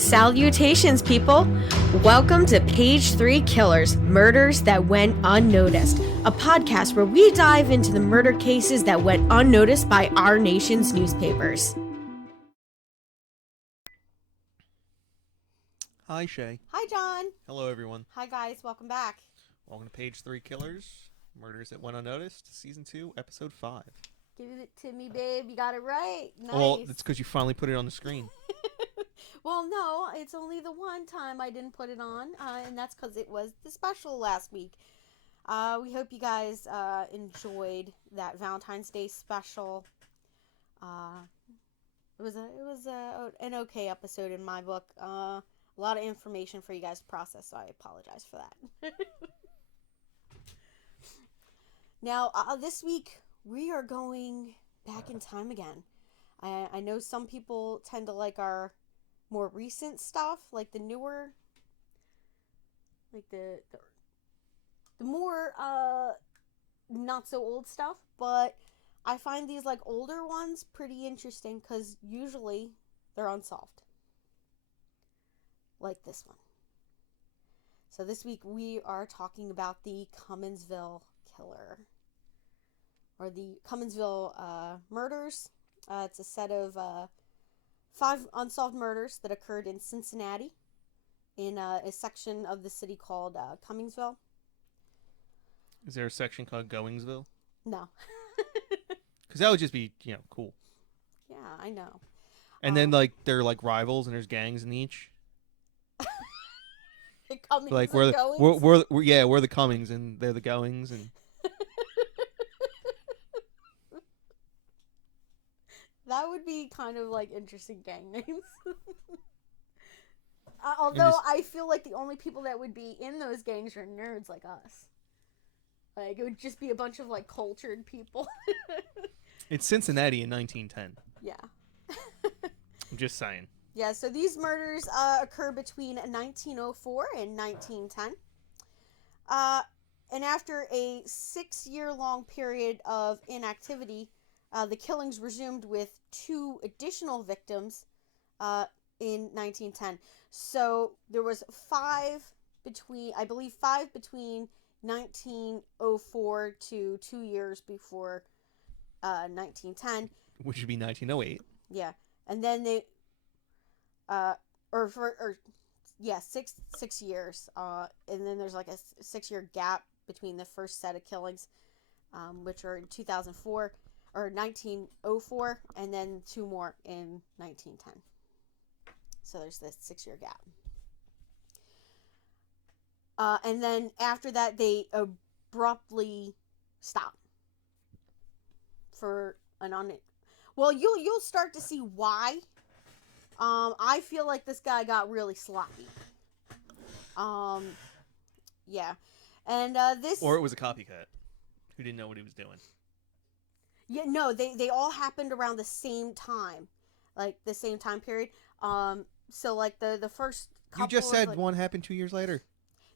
Salutations, people! Welcome to Page 3 Killers, Murders That Went Unnoticed, a podcast where we dive into the murder cases that went unnoticed by our nation's newspapers. Hi, Shay. Hi, John. Hello, everyone. Hi, guys. Welcome back. Welcome to Page 3 Killers, Murders That Went Unnoticed, Season 2, Episode 5. Give it to me, babe. You got it right. Nice. Well, it's because you finally put it on the screen. Well, no, it's only the one time I didn't put it on, and that's because it was the special last week. We hope you guys enjoyed that Valentine's Day special. It was an okay episode in my book. A lot of information for you guys to process, so I apologize for that. Now, this week we are going back in time again. I know some people tend to like our more recent stuff, like the newer, like the more not so old stuff, but I find these like older ones pretty interesting because usually they're unsolved, like this one. So this week we are talking about the Cumminsville Killer, or the Cumminsville Murders. It's a set of 5 unsolved murders that occurred in Cincinnati, in a section of the city called Cumminsville. Is there a section called Goingsville? No. Because that would just be, cool. Yeah, I know. And then, they're, rivals, and there's gangs in each. The Cummings like, and Goings? we're the Cummings, and they're the Goings, and... That would be kind of interesting gang names. Although I feel like the only people that would be in those gangs are nerds like us. Like, it would just be a bunch of cultured people. It's Cincinnati in 1910. Yeah. I'm just saying. Yeah, so these murders occur between 1904 and 1910. And after a 6-year-long period of inactivity, the killings resumed with 2 additional victims in 1910. So there was 5 between 1904 to 2 years before 1910. Which would be 1908. Yeah, and then they, 6 years. And then there's a 6-year gap between the first set of killings, which are in 2004. Or 1904, and then 2 more in 1910. So there's this 6-year gap. And then after that, they abruptly stop for well, you'll start to see why. I feel like this guy got really sloppy. Yeah, and this. Or it was a copycat who didn't know what he was doing. Yeah, no, they all happened around the same time, the same time period. So the first couple. You just said one happened 2 years later.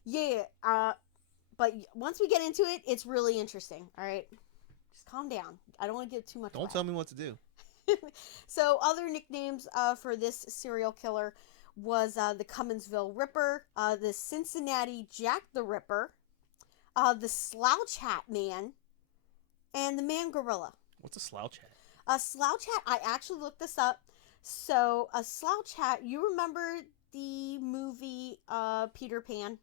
Yeah. But once we get into it, it's really interesting. All right, just calm down. I don't want to get too much. Don't tell me what to do. So other nicknames for this serial killer was the Cumminsville Ripper, the Cincinnati Jack the Ripper, the Slouch Hat Man, and the Man Gorilla. What's a slouch hat? A slouch hat, I actually looked this up. So, a slouch hat, you remember the movie Peter Pan?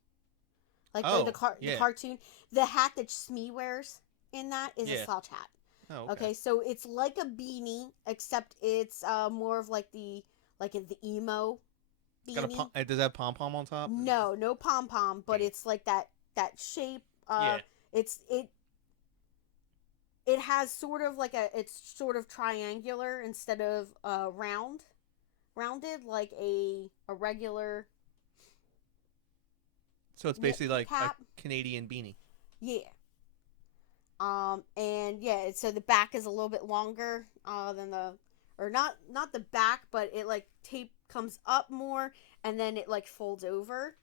The cartoon? The hat that Smee wears in that is a slouch hat. Oh, okay, so it's like a beanie, except it's more of the emo beanie. Does that pom-pom on top? No pom-pom, but it's like that shape. It has sort of it's sort of triangular instead of rounded like a regular. So it's basically like cap. A Canadian beanie. Yeah. And yeah, so the back is a little bit longer than not the back, but it tape comes up more, and then it folds over,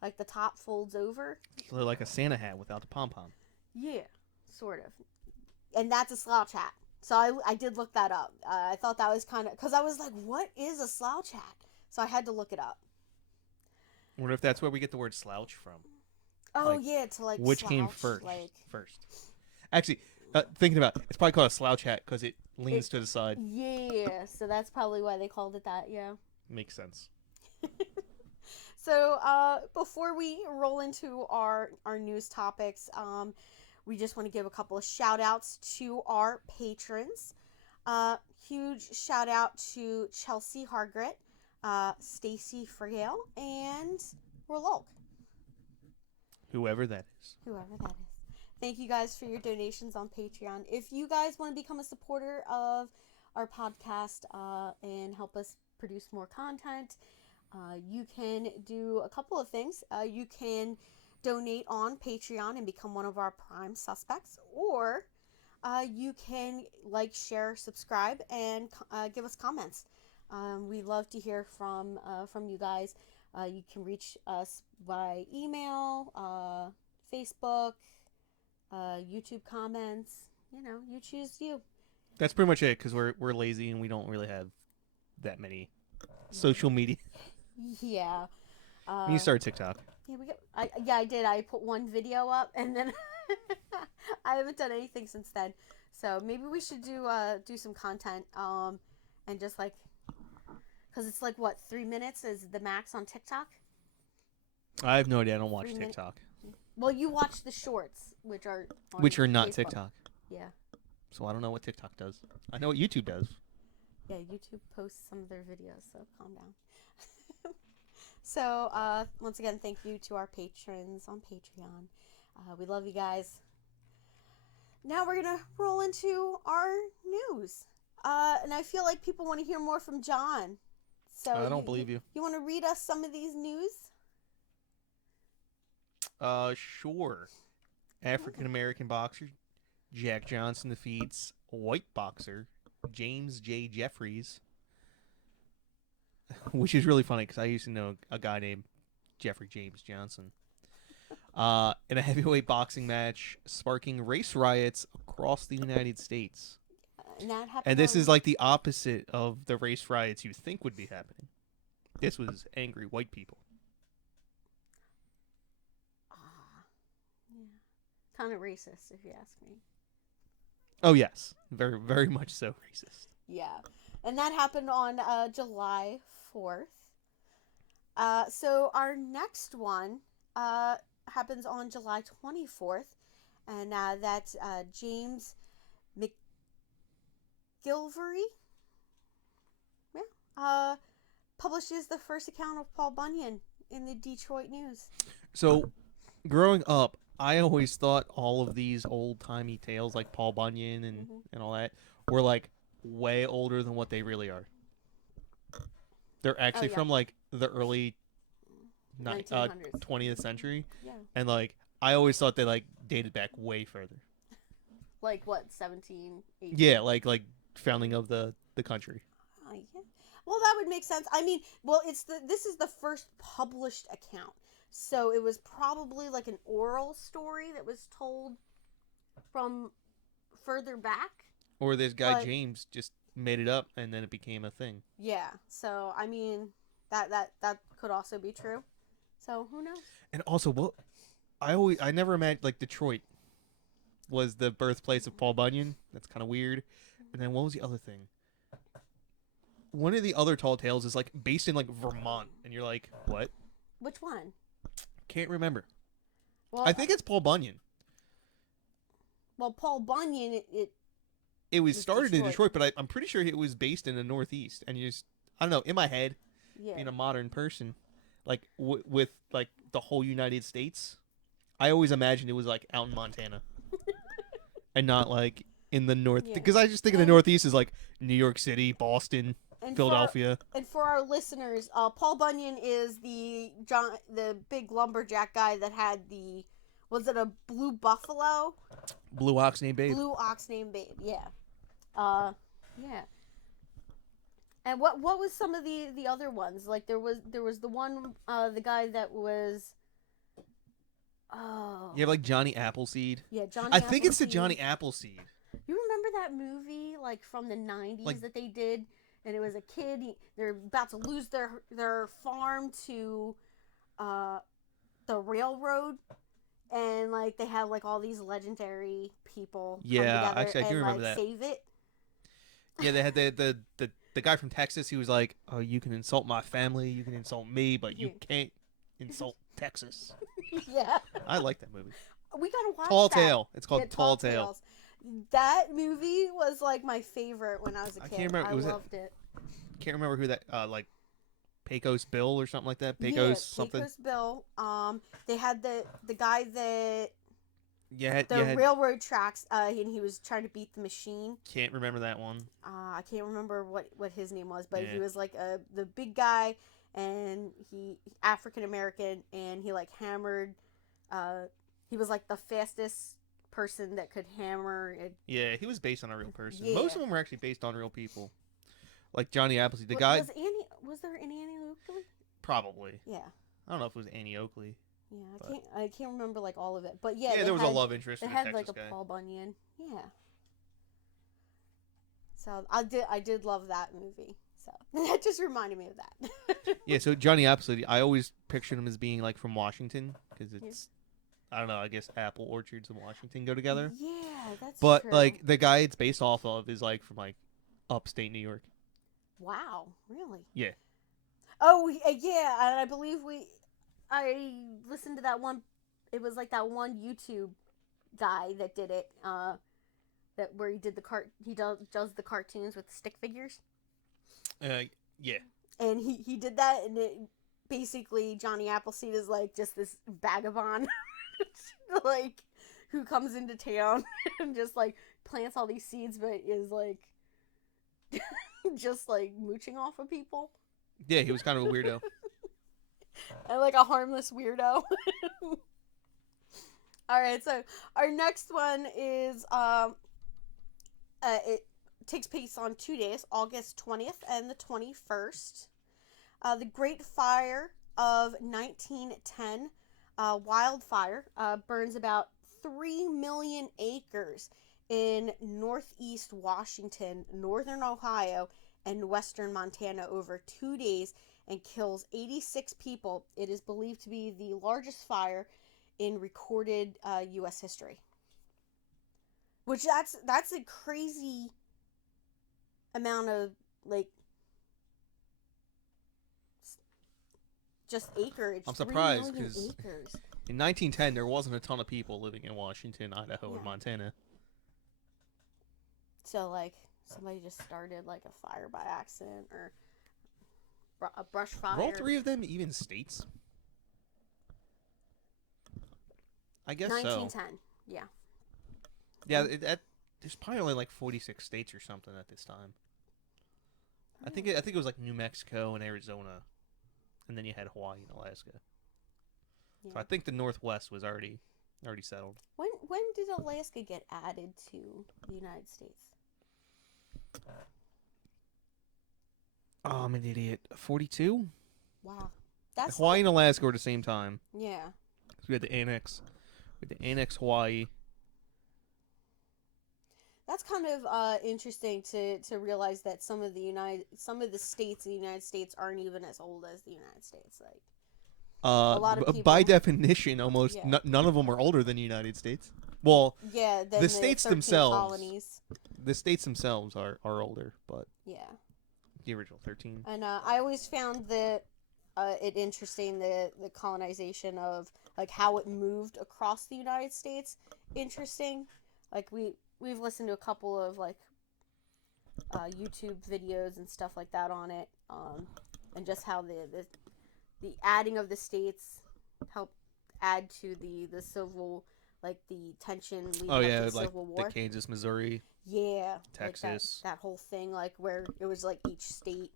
the top folds over. So like a Santa hat without the pom-pom. Yeah, sort of. And that's a slouch hat. So I did look that up. I thought that was kind of... Because I was like, what is a slouch hat? So I had to look it up. I wonder if that's where we get the word slouch from. Oh, Like, yeah, to like which slouch, came first? Like... Actually, thinking about it, it's probably called a slouch hat because it leans to the side. Yeah, so that's probably why they called it that, yeah. Makes sense. So, before we roll into our news topics, we just want to give a couple of shout outs to our patrons. Huge shout out to Chelsea Hargrett, Stacey Fragale, and Ralulk. Whoever that is. Thank you guys for your donations on Patreon. If you guys want to become a supporter of our podcast and help us produce more content, you can do a couple of things. You can donate on Patreon and become one of our prime suspects, or you can like, share, subscribe, and give us comments. We love to hear from you guys. You can reach us by email, Facebook, YouTube comments. You choose you. That's pretty much it because we're lazy and we don't really have that many social media. Yeah. You started TikTok. Yeah, I did. I put one video up, and then I haven't done anything since then. So maybe we should do some content, and just like, because it's like, what, 3 minutes is the max on TikTok? I have no idea. I don't watch TikTok. Well, you watch the shorts, which are not Facebook. TikTok. Yeah. So I don't know what TikTok does. I know what YouTube does. Yeah, YouTube posts some of their videos, so calm down. So, once again, thank you to our patrons on Patreon. We love you guys. Now we're going to roll into our news. And I feel like people want to hear more from John. So I don't believe you. You want to read us some of these news? Sure. African-American boxer Jack Johnson defeats white boxer James J. Jeffries. Which is really funny because I used to know a guy named Jeffrey James Johnson. In a heavyweight boxing match sparking race riots across the United States. And this is like the opposite of the race riots you think would be happening. This was angry white people. Yeah. Kind of racist, if you ask me. Oh, yes. Very, very much so racist. Yeah. And that happened on July 4th. So our next one happens on July 24th. And that's James McGilvery. Yeah. Publishes the first account of Paul Bunyan in the Detroit News. So, growing up, I always thought all of these old-timey tales like Paul Bunyan and all that were like way older than what they really are. They're actually from like the early 20th century. Yeah. And like I always thought they like dated back way further. Like what, 17, 18? Yeah, like founding of the country. Yeah. Well, that would make sense. I mean, well, this is the first published account. So it was probably like an oral story that was told from further back. Or this guy James just made it up and then it became a thing. Yeah. So, I mean, that could also be true. So, who knows? And also, I never imagined like Detroit was the birthplace of Paul Bunyan. That's kind of weird. And then what was the other thing? One of the other tall tales is like based in like Vermont, and you're like, what? Which one? Can't remember. Well, I think it's Paul Bunyan. Well, Paul Bunyan, it was started in Detroit, but I'm pretty sure it was based in the Northeast. And you just, I don't know, in my head, being a modern person, like with like the whole United States, I always imagined it was like out in Montana, and not like in the North. Because I just think of the Northeast as like New York City, Boston, Philadelphia. And for our listeners, Paul Bunyan is the big lumberjack guy that had was it a blue buffalo? Blue ox named Babe. Blue ox named Babe, yeah. Yeah. And what was some of the other ones? Like there was the one, the guy that was... Oh. You have like Johnny Appleseed. Yeah, Johnny I Appleseed. think it's the Johnny Appleseed. You remember that movie, like, from the 90s that they did? and it was a kid. They're about to lose their farm to the railroad, and like they have like all these legendary people come together actually, I do and remember like that. save it. Yeah, they had the guy from Texas. He was like, "Oh, you can insult my family, you can insult me, but you can't insult Texas." Yeah, I like that movie. we gotta watch Tall that. Tale. It's called Tall Tale. Tales. That movie was like my favorite when I was a kid. I can't remember. I loved it. Can't remember who that like Pecos Bill or something like that. Pecos something. Pecos Bill. They had the guy that the railroad tracks. And he was trying to beat the machine. Can't remember that one. I can't remember what his name was, but he was like the big guy, and he African American, and he like hammered. He was like the fastest person that could hammer. Yeah, he was based on a real person. Yeah. Most of them were actually based on real people. Like Johnny Appleseed, was there an Annie Oakley? Probably. Yeah. I don't know if it was Annie Oakley. Yeah, I can't remember like all of it, but yeah. Yeah, there was a love interest. It had like a Paul Bunyan. Yeah. So I did love that movie. So that just reminded me of that. Yeah. So Johnny Appleseed, I always pictured him as being like from Washington because it's. I don't know. I guess apple orchards in Washington go together. Yeah, that's true. But like the guy it's based off of is like from like upstate New York. Wow, really? Yeah. Oh, yeah, and I believe I listened to that one. It was like that one YouTube guy that did it. That where he did he does the cartoons with stick figures. Yeah. And he did that, and basically Johnny Appleseed is like just this vagabond. Like who comes into town and just like plants all these seeds but is like just like mooching off of people. Yeah, he was kind of a weirdo. And like a harmless weirdo. Alright, so our next one is it takes place on 2 days, August 20th and the 21st. The Great Fire of 1910 wildfire burns about 3 million acres in northeast Washington, northern Ohio, and western Montana over 2 days and kills 86 people. It is believed to be the largest fire in recorded U.S. history. Which that's a crazy amount of like just acreage. I'm surprised because in 1910 there wasn't a ton of people living in Washington, Idaho, or Montana. So like somebody just started like a fire by accident or a brush fire. Were all three of them even states? I guess 1910, yeah. Yeah, there's probably only like 46 states or something at this time. I think it was like New Mexico and Arizona. And then you had Hawaii and Alaska. Yeah. So I think the Northwest was already settled. When did Alaska get added to the United States? Oh, I'm an idiot. 42? Wow. Hawaii and Alaska were the same time. Yeah. So we had to annex Hawaii. That's kind of interesting to realize that some of the states in the United States aren't even as old as the United States. Like a lot of people, by definition, almost none of them are older than the United States. Well, the states themselves, colonies. The states themselves are older, but the original 13. And I always found that it interesting the colonization of like how it moved across the United States. Interesting, like we've listened to a couple of like YouTube videos and stuff like that on it, and just how the adding of the states helped add to the civil, like the tension leading up to the Civil War. The Kansas, Missouri, Texas, like that whole thing, like where it was like each state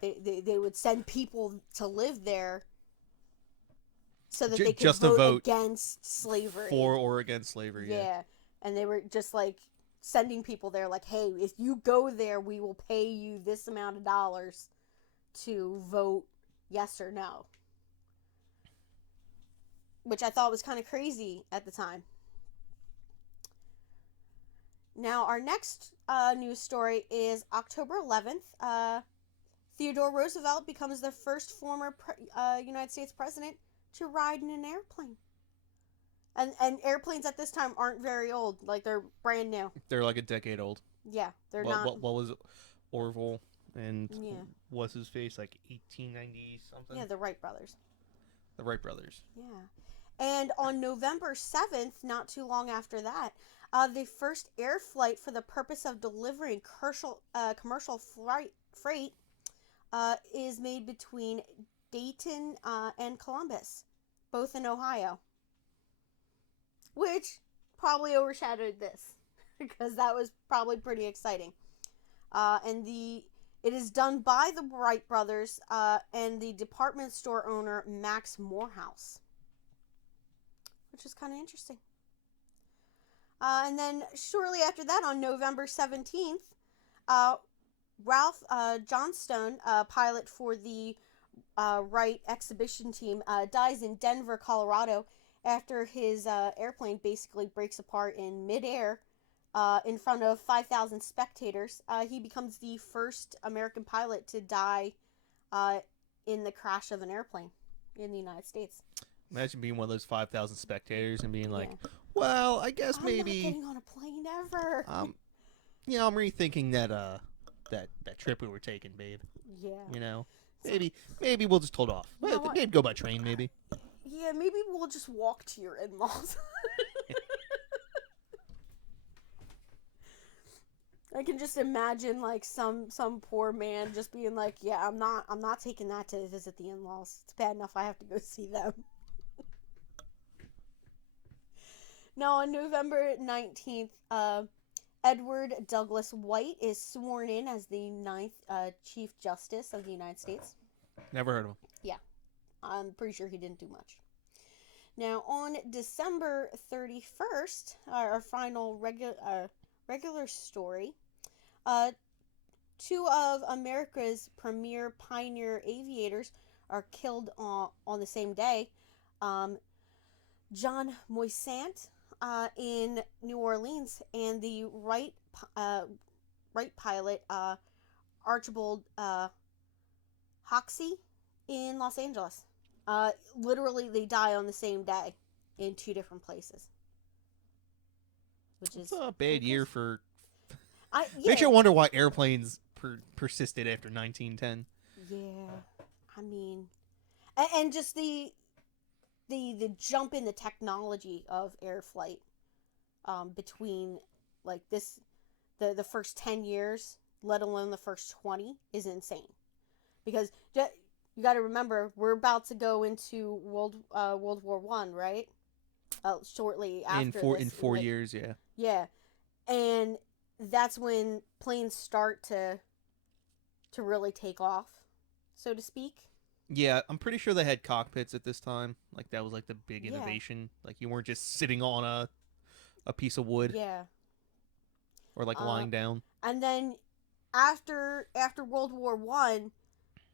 they would send people to live there so that they could just vote against slavery, for or against slavery. Yeah. And they were just like sending people there like, hey, if you go there, we will pay you this amount of dollars to vote yes or no. Which I thought was kind of crazy at the time. Now, our next news story is October 11th. Theodore Roosevelt becomes the first former United States president to ride in an airplane. And airplanes at this time aren't very old. Like, they're brand new. They're like a decade old. Yeah, they're not. What was Orville and Yeah. what's his face, like 1890 something? Yeah, the Wright brothers. The Wright brothers. Yeah. And on November 7th, not too long after that, the first air flight for the purpose of delivering commercial freight is made between Dayton and Columbus, both in Ohio. Which probably overshadowed this, because that was probably pretty exciting. It is done by the Wright brothers and the department store owner Max Morehouse, which is kind of interesting. And then shortly after that, on November 17th, Ralph Johnstone, pilot for the Wright exhibition team, dies in Denver, Colorado, after his airplane basically breaks apart in midair in front of 5,000 spectators. He becomes the first American pilot to die in the crash of an airplane in the United States. Imagine being one of those 5,000 spectators and being like, well, I guess maybe... I'm not getting on a plane ever. Yeah, I'm rethinking that trip we were taking, babe. Yeah. You know? Maybe we'll just hold off. Maybe go by train, maybe. Yeah, maybe we'll just walk to your in-laws. I can just imagine like some poor man just being like, yeah, I'm not taking that to visit the in-laws. It's bad enough I have to go see them. Now on November 19th, Edward Douglas White is sworn in as the 9th Chief Justice of the United States. Never heard of him. Yeah. I'm pretty sure he didn't do much. Now, on December 31st, our final regular story, two of America's premier pioneer aviators are killed on the same day. John Moisant in New Orleans and the Wright pilot Archibald Hoxsey in Los Angeles. Literally, they die on the same day in two different places. Which is a bad year for... Yeah. Makes you wonder why airplanes persisted after 1910. Yeah, I mean... And just the jump in the technology of air flight between, like, the first 10 years, let alone the first 20, is insane. Because... You got to remember, we're about to go into World War I, right? Shortly after in 4 years, yeah. Yeah, and that's when planes start to really take off, so to speak. Yeah, I'm pretty sure they had cockpits at this time. Like, that was like the big innovation. Like, you weren't just sitting on a piece of wood. Yeah. Or like lying down. And then after World War I,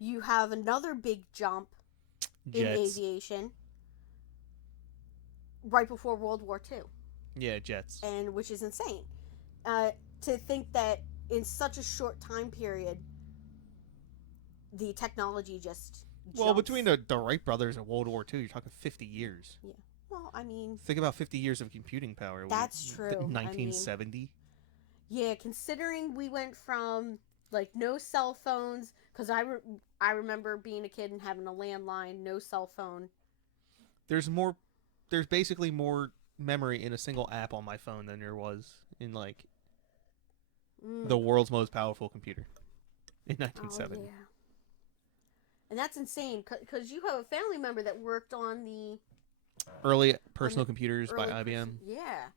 you have another big jump in aviation right before World War II. Yeah, jets. And which is insane. To think that in such a short time period, the technology just jumps. Well, between the Wright brothers and World War II, you're talking 50 years. Yeah. Well, I mean... Think about 50 years of computing power. That's true. 1970? Yeah, considering we went from, like, no cell phones... Because I remember being a kid and having a landline, no cell phone. There's basically more memory in a single app on my phone than there was in, like, the world's most powerful computer in 1970. Oh, yeah. And that's insane, because you have a family member that worked on the... Early personal computers by IBM. Yeah.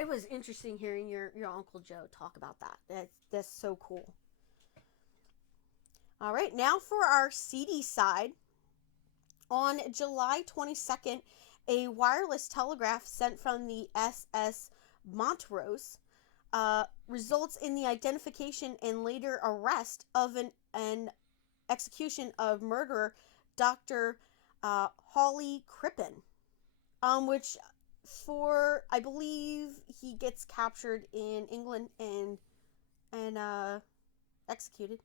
It was interesting hearing your Uncle Joe talk about that. That's so cool. All right, now for our seedy side. On July 22nd, a wireless telegraph sent from the SS Montrose results in the identification and later arrest of an execution of murderer Dr. Hawley Crippen, which I believe he gets captured in England and executed.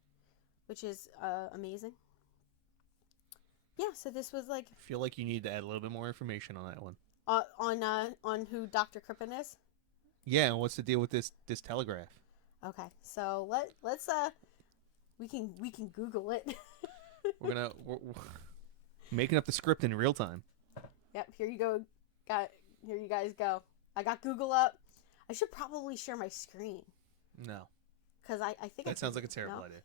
which is amazing. Yeah, so this was like... I feel like you need to add a little bit more information on that one. On who Dr. Crippen is? Yeah, and what's the deal with this telegraph? Okay, so let's we can Google it. we're making up the script in real time. Yep, here you go. Here you guys go. I got Google up. I should probably share my screen. No. Because I think that sounds like a terrible idea.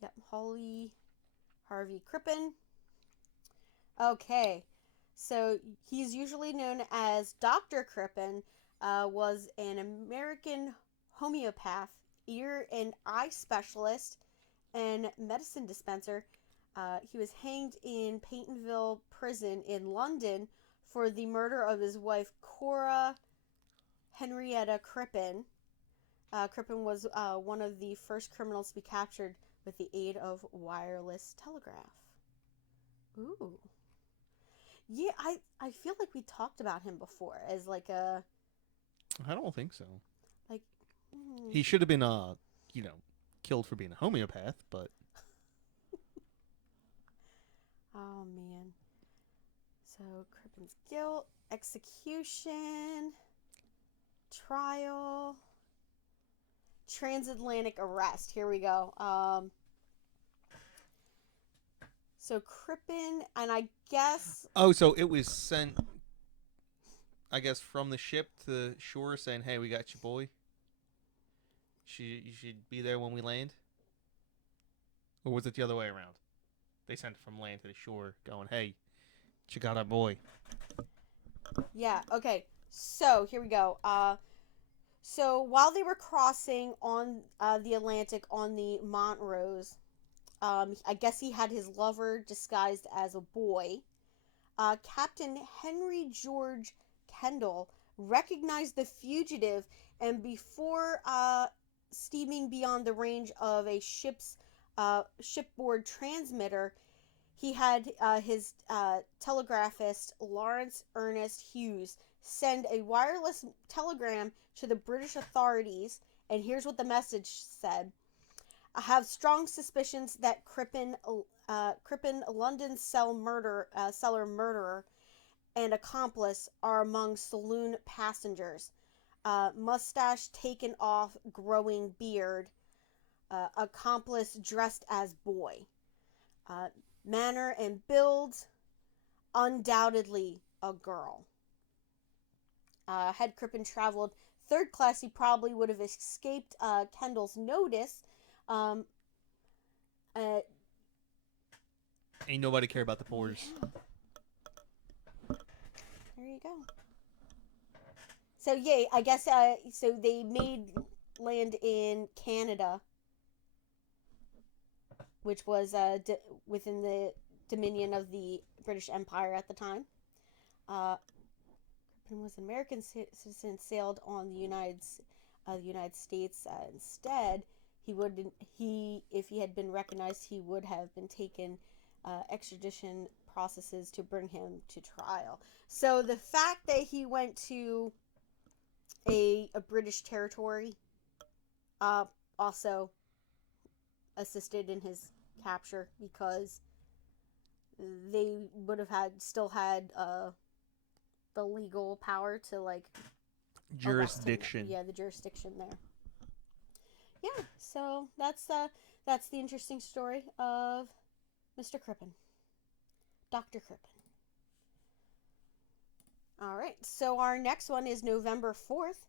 Yep, Harvey Crippen. Okay, so he's usually known as Dr. Crippen, was an American homeopath, ear and eye specialist, and medicine dispenser. He was hanged in Paigntonville Prison in London for the murder of his wife, Cora Henrietta Crippen. Crippen was one of the first criminals to be captured with the aid of wireless telegraph. Ooh. Yeah, I feel like we talked about him before as like a... I don't think so. Like... He should have been, killed for being a homeopath, but... Oh, man. So, Crippen's guilt, execution, trial, transatlantic arrest. Here we go. So, Crippen, and I guess... Oh, so it was sent, I guess, from the ship to shore saying, hey, we got you, boy. You should be there when we land? Or was it the other way around? They sent it from land to the shore going, hey, you got our boy. Yeah, okay. So, here we go. So, while they were crossing on the Atlantic on the Montrose, I guess he had his lover disguised as a boy. Captain Henry George Kendall recognized the fugitive, and before steaming beyond the range of a shipboard transmitter, he had his telegraphist Lawrence Ernest Hughes send a wireless telegram to the British authorities, and here's what the message said. I have strong suspicions that Crippen, London cellar murderer, and accomplice are among saloon passengers. Mustache taken off, growing beard. Accomplice dressed as boy. Manner and build, undoubtedly a girl. Had Crippen traveled third class, he probably would have escaped Kendall's notice. Ain't nobody care about the poors. Yeah. There you go. So yeah, I guess so they made land in Canada, which was within the dominion of the British Empire at the time. Crippen was an American citizen, sailed on the United States. Instead, if he had been recognized, he would have been taken extradition processes to bring him to trial. So the fact that he went to a British territory also assisted in his capture, because they would have still had the legal power to like jurisdiction. Yeah, the jurisdiction there. Yeah, so that's the interesting story of Mr. Crippen. Dr. Crippen. All right, so our next one is November 4th.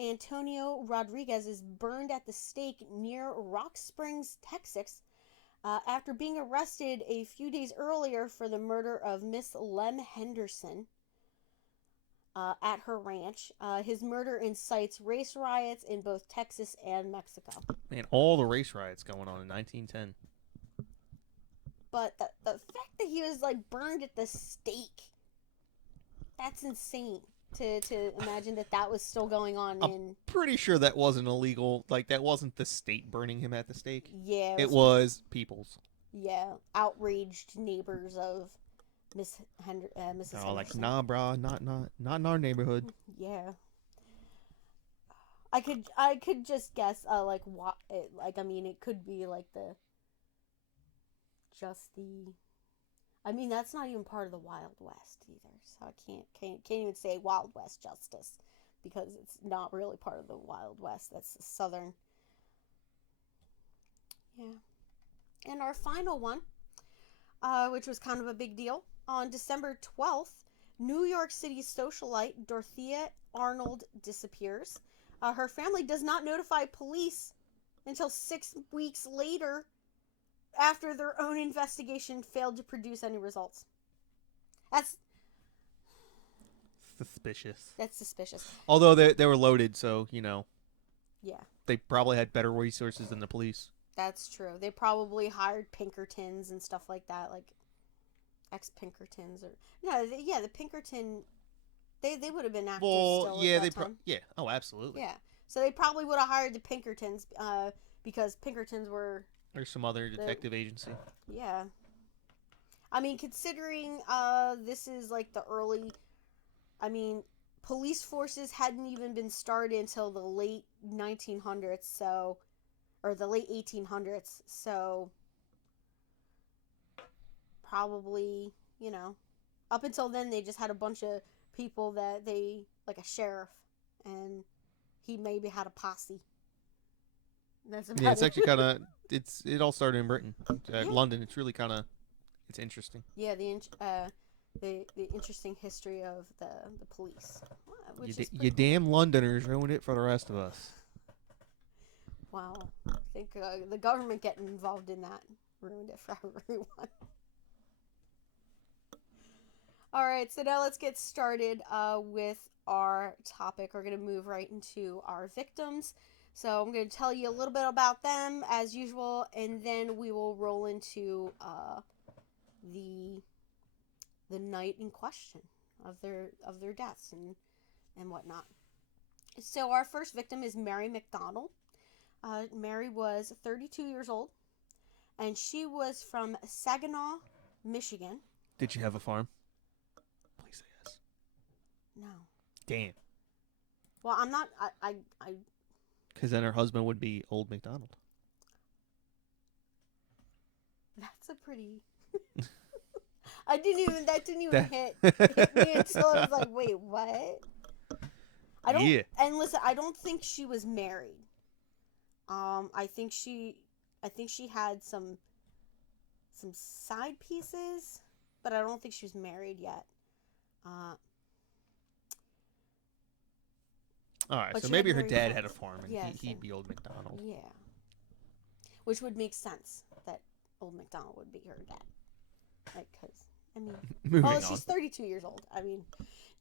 Antonio Rodriguez is burned at the stake near Rock Springs, Texas, after being arrested a few days earlier for the murder of Miss Lem Henderson at her ranch. His murder incites race riots in both Texas and Mexico. Man, all the race riots going on in 1910. But the fact that he was like burned at the stake, that's insane. To imagine that was still going on. I'm pretty sure that wasn't illegal. Like, that wasn't the state burning him at the stake. Yeah. It was people's. Yeah, outraged neighbors of Mrs. Henderson. Like, nah, brah, not in our neighborhood. Yeah. I could just guess like what like I mean it could be like the just the I mean that's not even part of the Wild West either, so I can't even say Wild West justice because it's not really part of the Wild West. That's the southern. Yeah. And our final one, which was kind of a big deal, on December 12th, New York City socialite Dorothea Arnold disappears. Her family does not notify police until 6 weeks later after their own investigation failed to produce any results. That's suspicious. That's suspicious. Although they were loaded, so, Yeah. They probably had better resources than the police. That's true. They probably hired Pinkertons and stuff like that, like ex-Pinkertons or the Pinkerton. They would have been actors still at that time. Oh, absolutely. Yeah, so they probably would have hired the Pinkertons because Pinkertons were. Or some other detective agency. Yeah, I mean, considering this is like the early, I mean, police forces hadn't even been started until the late 1900s, or the late 1800s, so probably, up until then they just had a bunch of people that they, like a sheriff, and he maybe had a posse. That's about it's actually kind of, it all started in Britain. London, it's really kind of, it's interesting. Yeah, the interesting history of the police. You damn cool. Londoners ruined it for the rest of us. Wow. I think the government getting involved in that ruined it for everyone. Alright, so now let's get started with our topic. We're going to move right into our victims. So I'm going to tell you a little bit about them as usual, and then we will roll into the night in question of their deaths and whatnot. So our first victim is Mary Mcdonald. Mary was 32 years old, and she was from Saginaw, Michigan. Did she have a farm? Please say yes. No. Damn. Well, I'm not. I. Because then her husband would be Old McDonald. That's a pretty. That didn't even hit me until I was like, wait, what? I don't. Yeah. And listen, I don't think she was married. I think she had some side pieces, but I don't think she was married yet. All right, so maybe her dad had a farm, and he'd be Old McDonald. Yeah. Which would make sense that Old McDonald would be her dad. Like, because, I mean... she's 32 years old. I mean...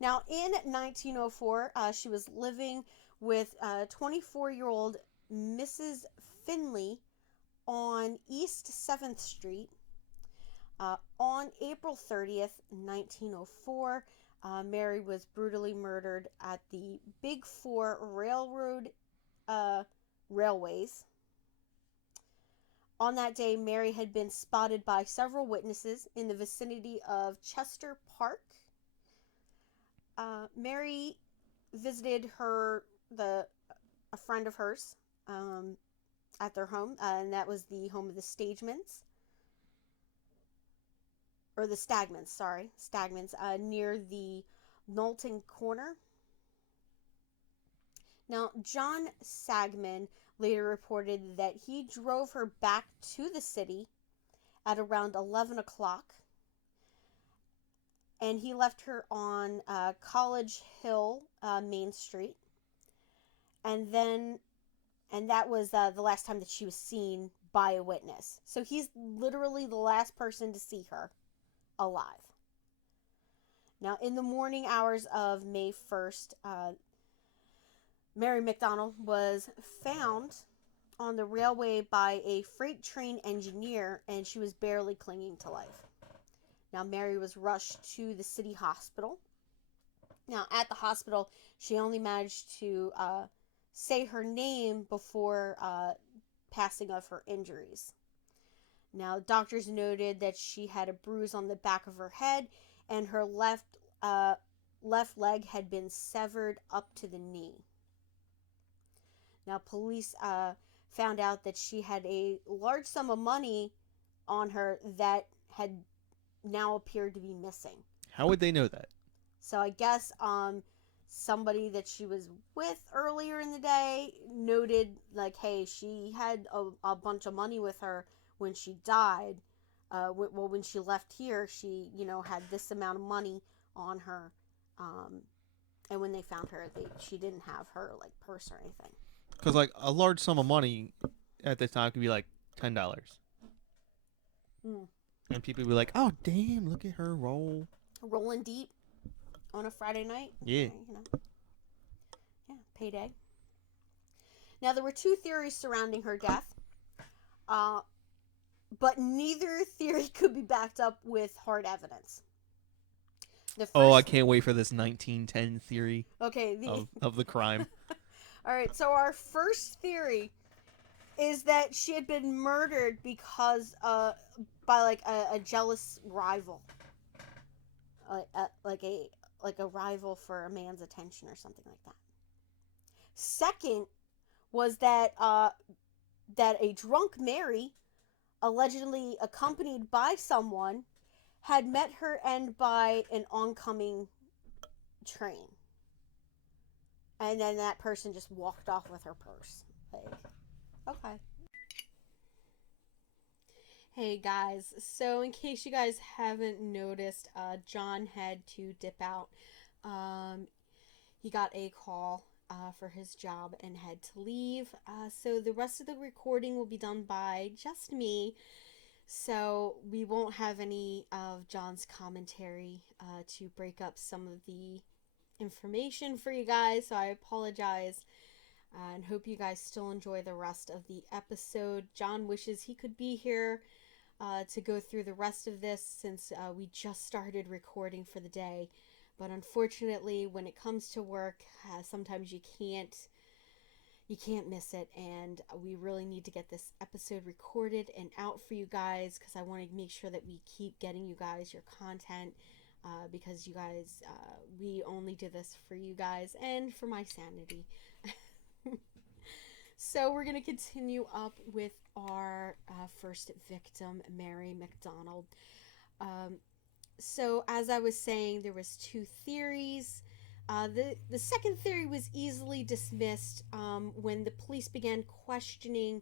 Now, in 1904, she was living with 24-year-old Mrs. Finley on East 7th Street. On April 30th, 1904... Mary was brutally murdered at the Big Four Railroad railways. On that day, Mary had been spotted by several witnesses in the vicinity of Chester Park. Mary visited a friend of hers at their home, and that was the home of the Stagmans. Or the Stagmans, near the Knowlton Corner. Now, John Sagman later reported that he drove her back to the city at around 11 o'clock, and he left her on College Hill, Main Street, and that was the last time that she was seen by a witness. So he's literally the last person to see her alive. Now, in the morning hours of May 1st, Mary Mcdonald was found on the railway by a freight train engineer, and she was barely clinging to life. Now, Mary was rushed to the city hospital. Now, at the hospital, she only managed to say her name before passing of her injuries. Now, doctors noted that she had a bruise on the back of her head, and her left leg had been severed up to the knee. Now, police found out that she had a large sum of money on her that had now appeared to be missing. How would they know that? So I guess somebody that she was with earlier in the day noted, like, hey, she had a bunch of money with her when she died. When she left here, she, had this amount of money on her. And when they found her, she didn't have her, like, purse or anything. Because, like, a large sum of money at this time could be, like, $10. And people would be like, oh, damn, look at her roll. Rolling deep on a Friday night. Yeah. Yeah, payday. Now, there were 2 theories surrounding her death. But neither theory could be backed up with hard evidence. I can't wait for this 1910 theory of the crime. All right, so our first theory is that she had been murdered because by like a jealous rival, like a rival for a man's attention or something like that. Second was that a drunk Mary, allegedly accompanied by someone, had met her end by an oncoming train. And then that person just walked off with her purse. Like, okay. Hey guys, so in case you guys haven't noticed, John had to dip out. He got a call for his job and had to leave. So the rest of the recording will be done by just me. So we won't have any of John's commentary to break up some of the information for you guys. So I apologize and hope you guys still enjoy the rest of the episode. John wishes he could be here to go through the rest of this since we just started recording for the day. But unfortunately, when it comes to work, sometimes you can't miss it, and we really need to get this episode recorded and out for you guys because I want to make sure that we keep getting you guys your content because you guys, we only do this for you guys and for my sanity. So we're going to continue up with our first victim, Mary Mcdonald. So as I was saying, there was 2 theories. The second theory was easily dismissed when the police began questioning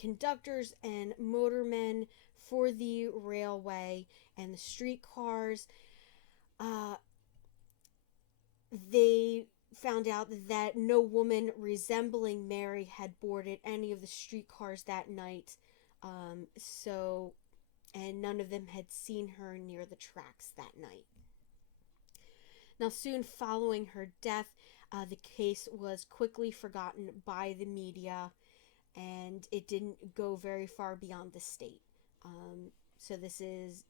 conductors and motormen for the railway and the streetcars. They found out that no woman resembling Mary had boarded any of the streetcars that night. And none of them had seen her near the tracks that night. Now, soon following her death, the case was quickly forgotten by the media, and it didn't go very far beyond the state. So this is,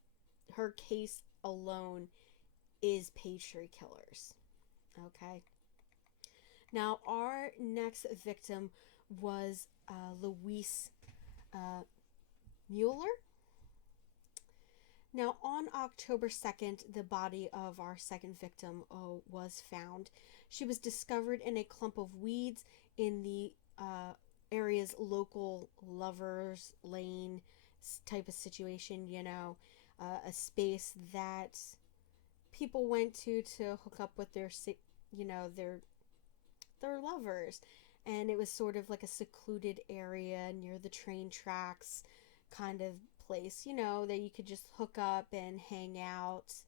her case alone is page 3 killers. Okay. Now, our next victim was Louise Mueller. Now, on October 2nd, the body of our second victim was found. She was discovered in a clump of weeds in the area's local lovers lane type of situation, a space that people went to hook up with their lovers. And it was sort of like a secluded area near the train tracks kind of place, that you could just hook up and hang out,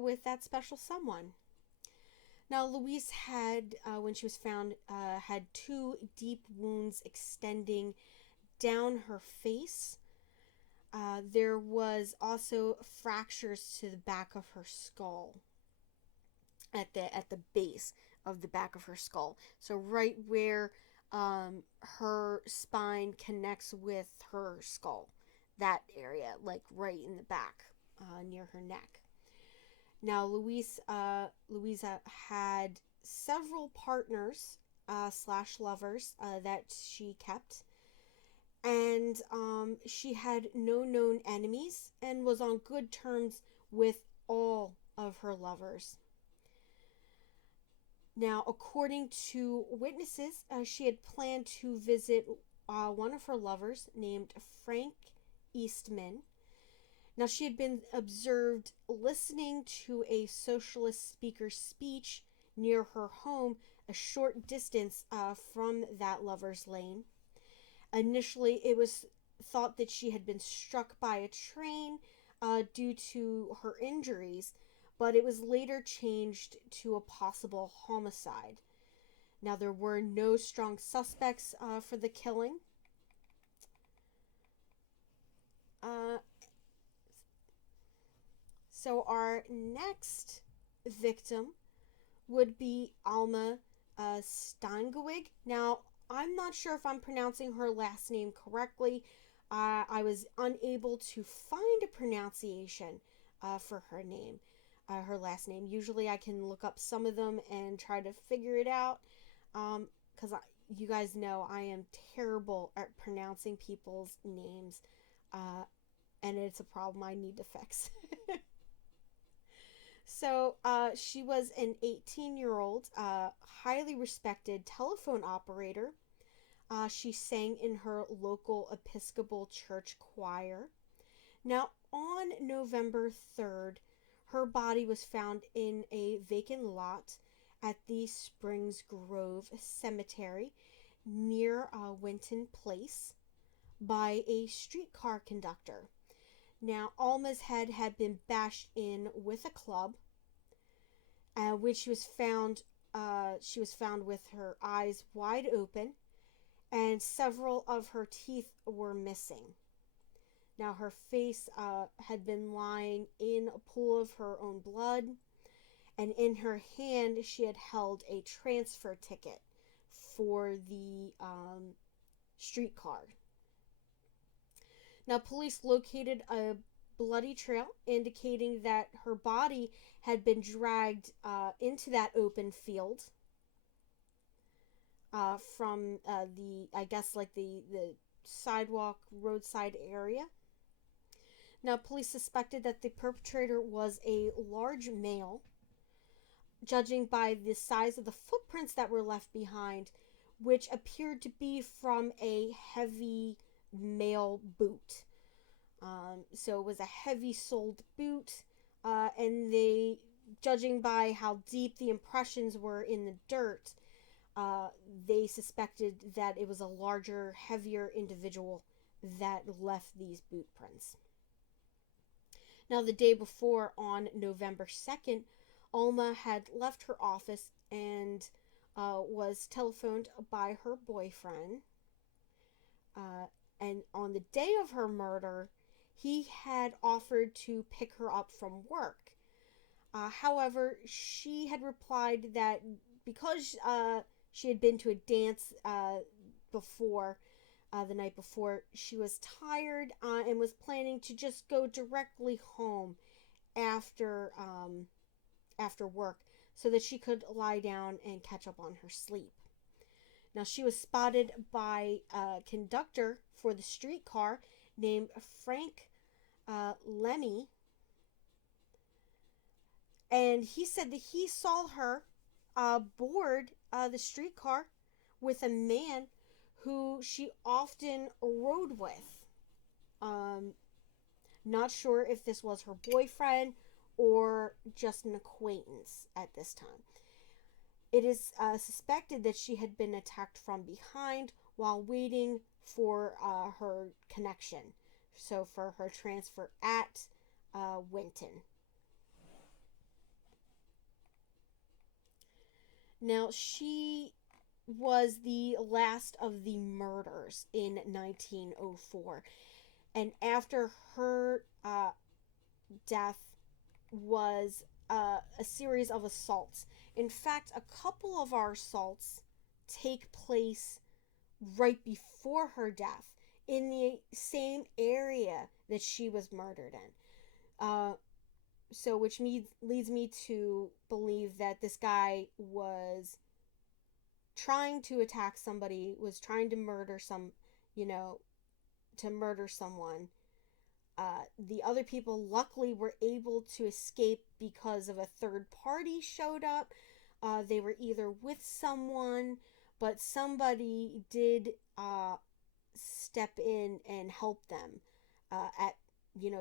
with that special someone. Now, Louise had, when she was found, had 2 deep wounds extending down her face. There was also fractures to the back of her skull, at the base of the back of her skull. So right where her spine connects with her skull, that area, like right in the back, near her neck. Now, Louisa had several partners / lovers that she kept, and she had no known enemies and was on good terms with all of her lovers. Now, according to witnesses, she had planned to visit one of her lovers named Frank Eastman. Now, she had been observed listening to a socialist speaker's speech near her home, a short distance from that lover's lane. Initially, it was thought that she had been struck by a train due to her injuries, but it was later changed to a possible homicide. Now, there were no strong suspects for the killing. So our next victim would be Alma Steingerwig. Now, I'm not sure if I'm pronouncing her last name correctly. I was unable to find a pronunciation for her name, her last name. Usually I can look up some of them and try to figure it out, because you guys know I am terrible at pronouncing people's names, and it's a problem I need to fix. So she was an 18-year-old, highly respected telephone operator. She sang in her local Episcopal church choir. Now, on November 3rd, her body was found in a vacant lot at the Springs Grove Cemetery near Winton Place by a streetcar conductor. Now, Alma's head had been bashed in with a club, when she was found with her eyes wide open, and several of her teeth were missing. Now, her face had been lying in a pool of her own blood, and in her hand she had held a transfer ticket for the streetcar. Now, police located a bloody trail indicating that her body had been dragged into that open field from the sidewalk roadside area. Now, police suspected that the perpetrator was a large male, judging by the size of the footprints that were left behind, which appeared to be from a heavy male boot. So it was a heavy-soled boot, and judging by how deep the impressions were in the dirt, they suspected that it was a larger, heavier individual that left these boot prints. Now, the day before, on November 2nd, Alma had left her office and was telephoned by her boyfriend. And on the day of her murder, he had offered to pick her up from work. However, she had replied that because she had been to a dance the night before, she was tired and was planning to just go directly home after work so that she could lie down and catch up on her sleep. Now, she was spotted by a conductor for the streetcar named Frank Lemmy, and he said that he saw her board the streetcar with a man who she often rode with. Not sure if this was her boyfriend or just an acquaintance at this time. It is suspected that she had been attacked from behind while waiting for her connection. So for her transfer at Winton. Now, she was the last of the murders in 1904. And after her death was a series of assaults. In fact, a couple of our assaults take place right before her death in the same area that she was murdered in. So which leads me to believe that this guy was trying to attack somebody, was trying to murder someone. The other people luckily were able to escape because of a third party showed up. They were either with someone, but somebody did step in and help them at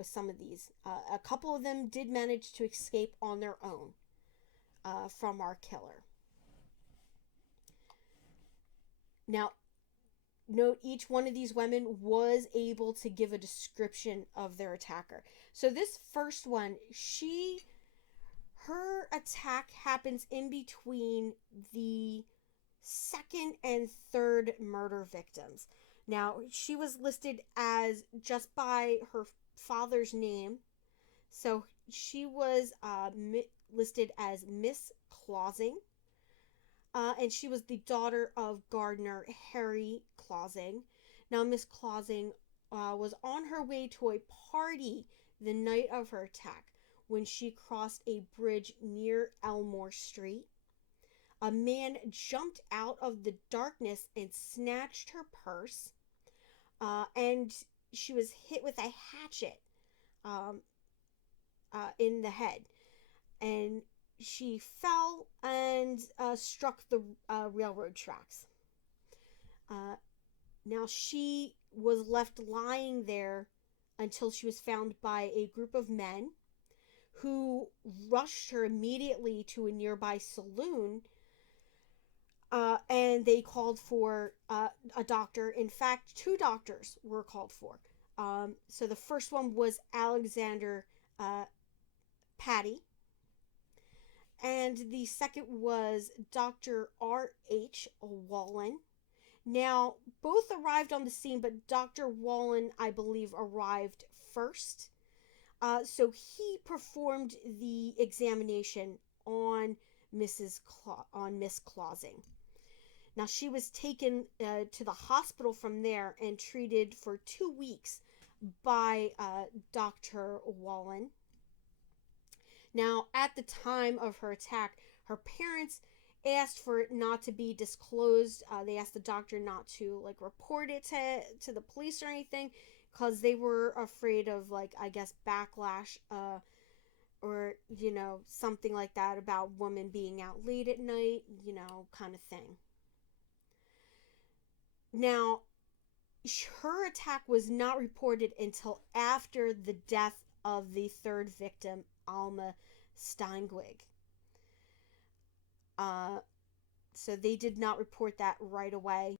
some of these. A couple of them did manage to escape on their own from our killer. Now, note each one of these women was able to give a description of their attacker. So this first one, her attack happens in between the second and third murder victims. Now, she was listed as just by her father's name. So she was listed as Miss Clausing. And she was the daughter of gardener Harry Clausing. Now, Miss Clausing was on her way to a party the night of her attack when she crossed a bridge near Elmore Street. A man jumped out of the darkness and snatched her purse, and she was hit with a hatchet in the head. And she fell and struck the railroad tracks. Now she was left lying there until she was found by a group of men who rushed her immediately to a nearby saloon, and they called for a doctor. In fact, 2 doctors were called for. So the first one was Alexander Patty, and the second was Dr. R.H. Wallen. Now, both arrived on the scene, but Dr. Wallen, I believe, arrived first. So he performed the examination on Miss Clausing. Now, she was taken to the hospital from there and treated for 2 weeks by Dr. Wallen. Now, at the time of her attack, her parents asked for it not to be disclosed. They asked the doctor not to report it to the police or anything, because they were afraid of backlash or something like that about women being out late at night, kind of thing. Now, her attack was not reported until after the death of the third victim, Alma Steingerwig. So they did not report that right away.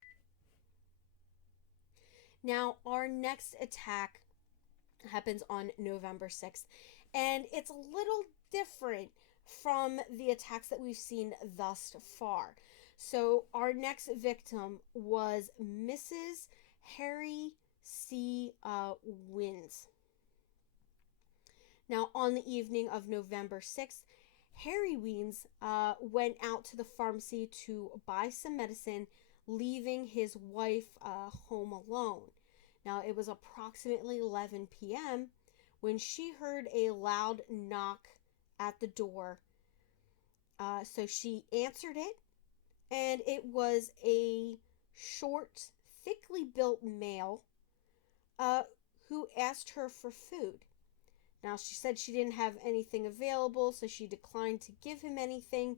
Now, our next attack happens on November 6th, and it's a little different from the attacks that we've seen thus far. So our next victim was Mrs. Harry C. Wins. Now, on the evening of November 6th, Harry Weens went out to the pharmacy to buy some medicine, leaving his wife home alone. Now, it was approximately 11 p.m. when she heard a loud knock at the door. So she answered it, and it was a short, thickly built male who asked her for food. Now, she said she didn't have anything available, so she declined to give him anything.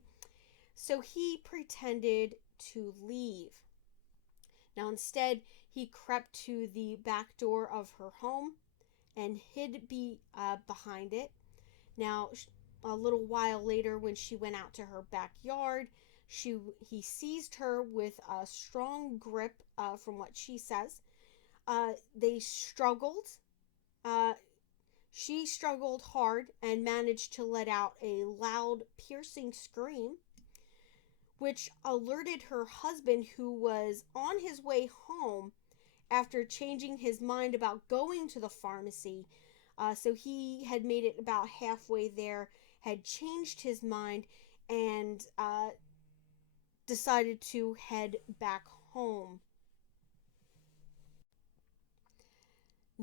So he pretended to leave. Now, instead, he crept to the back door of her home and hid behind it. Now, a little while later, when she went out to her backyard, he seized her with a strong grip, from what she says. They struggled. She struggled hard and managed to let out a loud, piercing scream, which alerted her husband, who was on his way home after changing his mind about going to the pharmacy. So he had made it about halfway there, had changed his mind, and decided to head back home.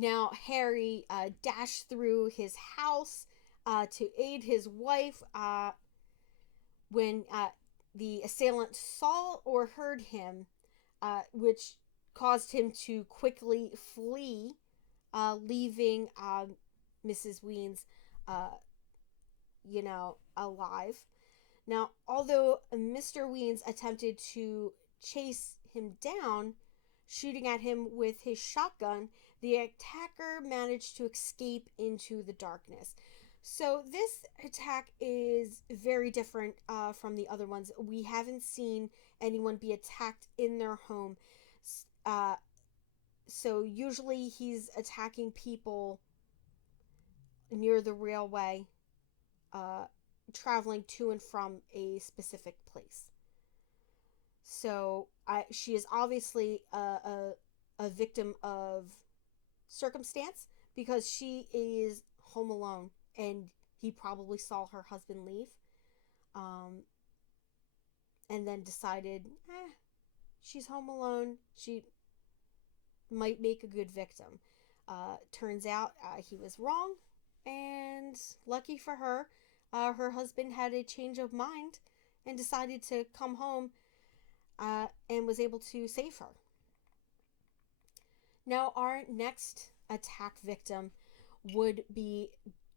Now, Harry dashed through his house to aid his wife when the assailant saw or heard him, which caused him to quickly flee, leaving Mrs. Weens, alive. Now, although Mr. Weens attempted to chase him down, shooting at him with his shotgun, the attacker managed to escape into the darkness. So this attack is very different from the other ones. We haven't seen anyone be attacked in their home. So usually he's attacking people near the railway, traveling to and from a specific place. So she is obviously a victim of circumstance because she is home alone and he probably saw her husband leave, and then decided, she's home alone. She might make a good victim. Turns out he was wrong, and lucky for her, her husband had a change of mind and decided to come home and was able to save her. Now, our next attack victim would be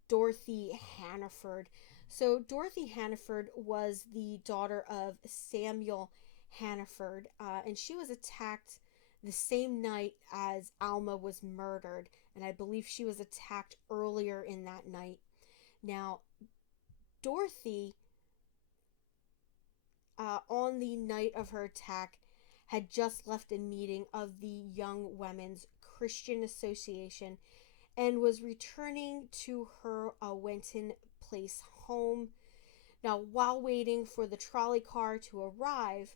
Dorothy Hannaford. So, Dorothy Hannaford was the daughter of Samuel Hannaford, and she was attacked the same night as Alma was murdered, and I believe she was attacked earlier in that night. Now, Dorothy, on the night of her attack, had just left a meeting of the Young Women's Christian Association and was returning to her Winton Place home. Now, while waiting for the trolley car to arrive,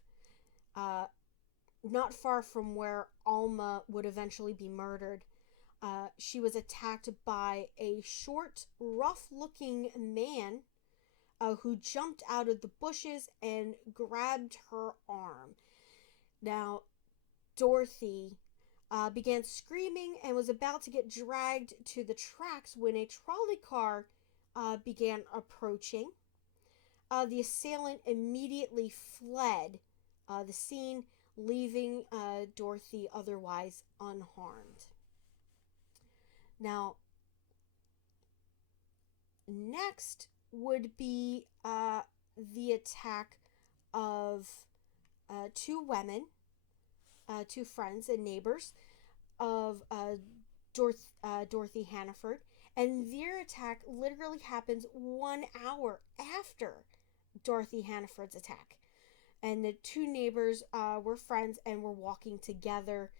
not far from where Alma would eventually be murdered, she was attacked by a short, rough-looking man who jumped out of the bushes and grabbed her arm. Now, Dorothy began screaming and was about to get dragged to the tracks when a trolley car began approaching. The assailant immediately fled the scene, leaving Dorothy otherwise unharmed. Now, next would be the attack of two women, two friends and neighbors of Dorothy Hannaford, and their attack literally happens 1 hour after Dorothy Hannaford's attack. And the two neighbors were friends and were walking together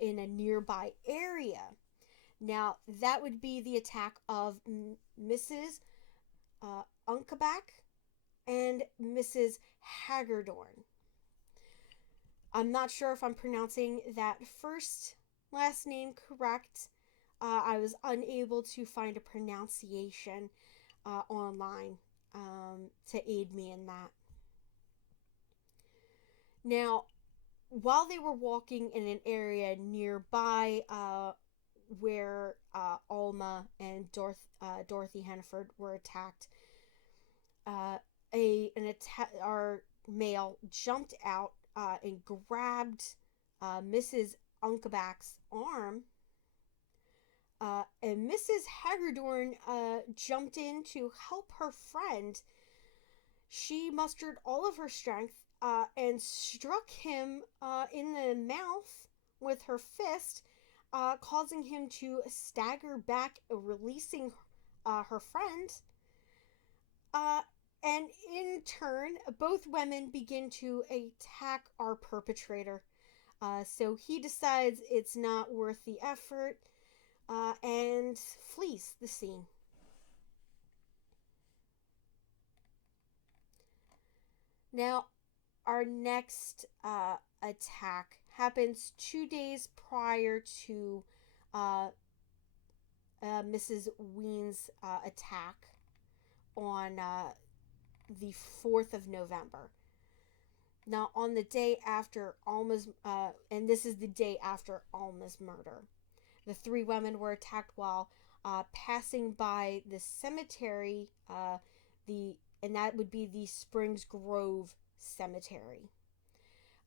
in a nearby area. Now, that would be the attack of Mrs. Unkabak and Mrs. Hagerdorn. I'm not sure if I'm pronouncing that last name correct. I was unable to find a pronunciation online to aid me in that. Now, while they were walking in an area nearby where Alma and Dorothy Hannaford were attacked, our male jumped out and grabbed Mrs. Unkabak's arm, and Mrs. Hagerdorn jumped in to help her friend. She mustered all of her strength and struck him in the mouth with her fist, causing him to stagger back, releasing her friend. And in turn, both women begin to attack our perpetrator. So he decides it's not worth the effort and flees the scene. Now, our next attack happens 2 days prior to Mrs. Ween's attack on the 4th of November. Now, on the day after Alma's, and this is the day after Alma's murder, the three women were attacked while passing by the cemetery, and that would be the Springs Grove Cemetery.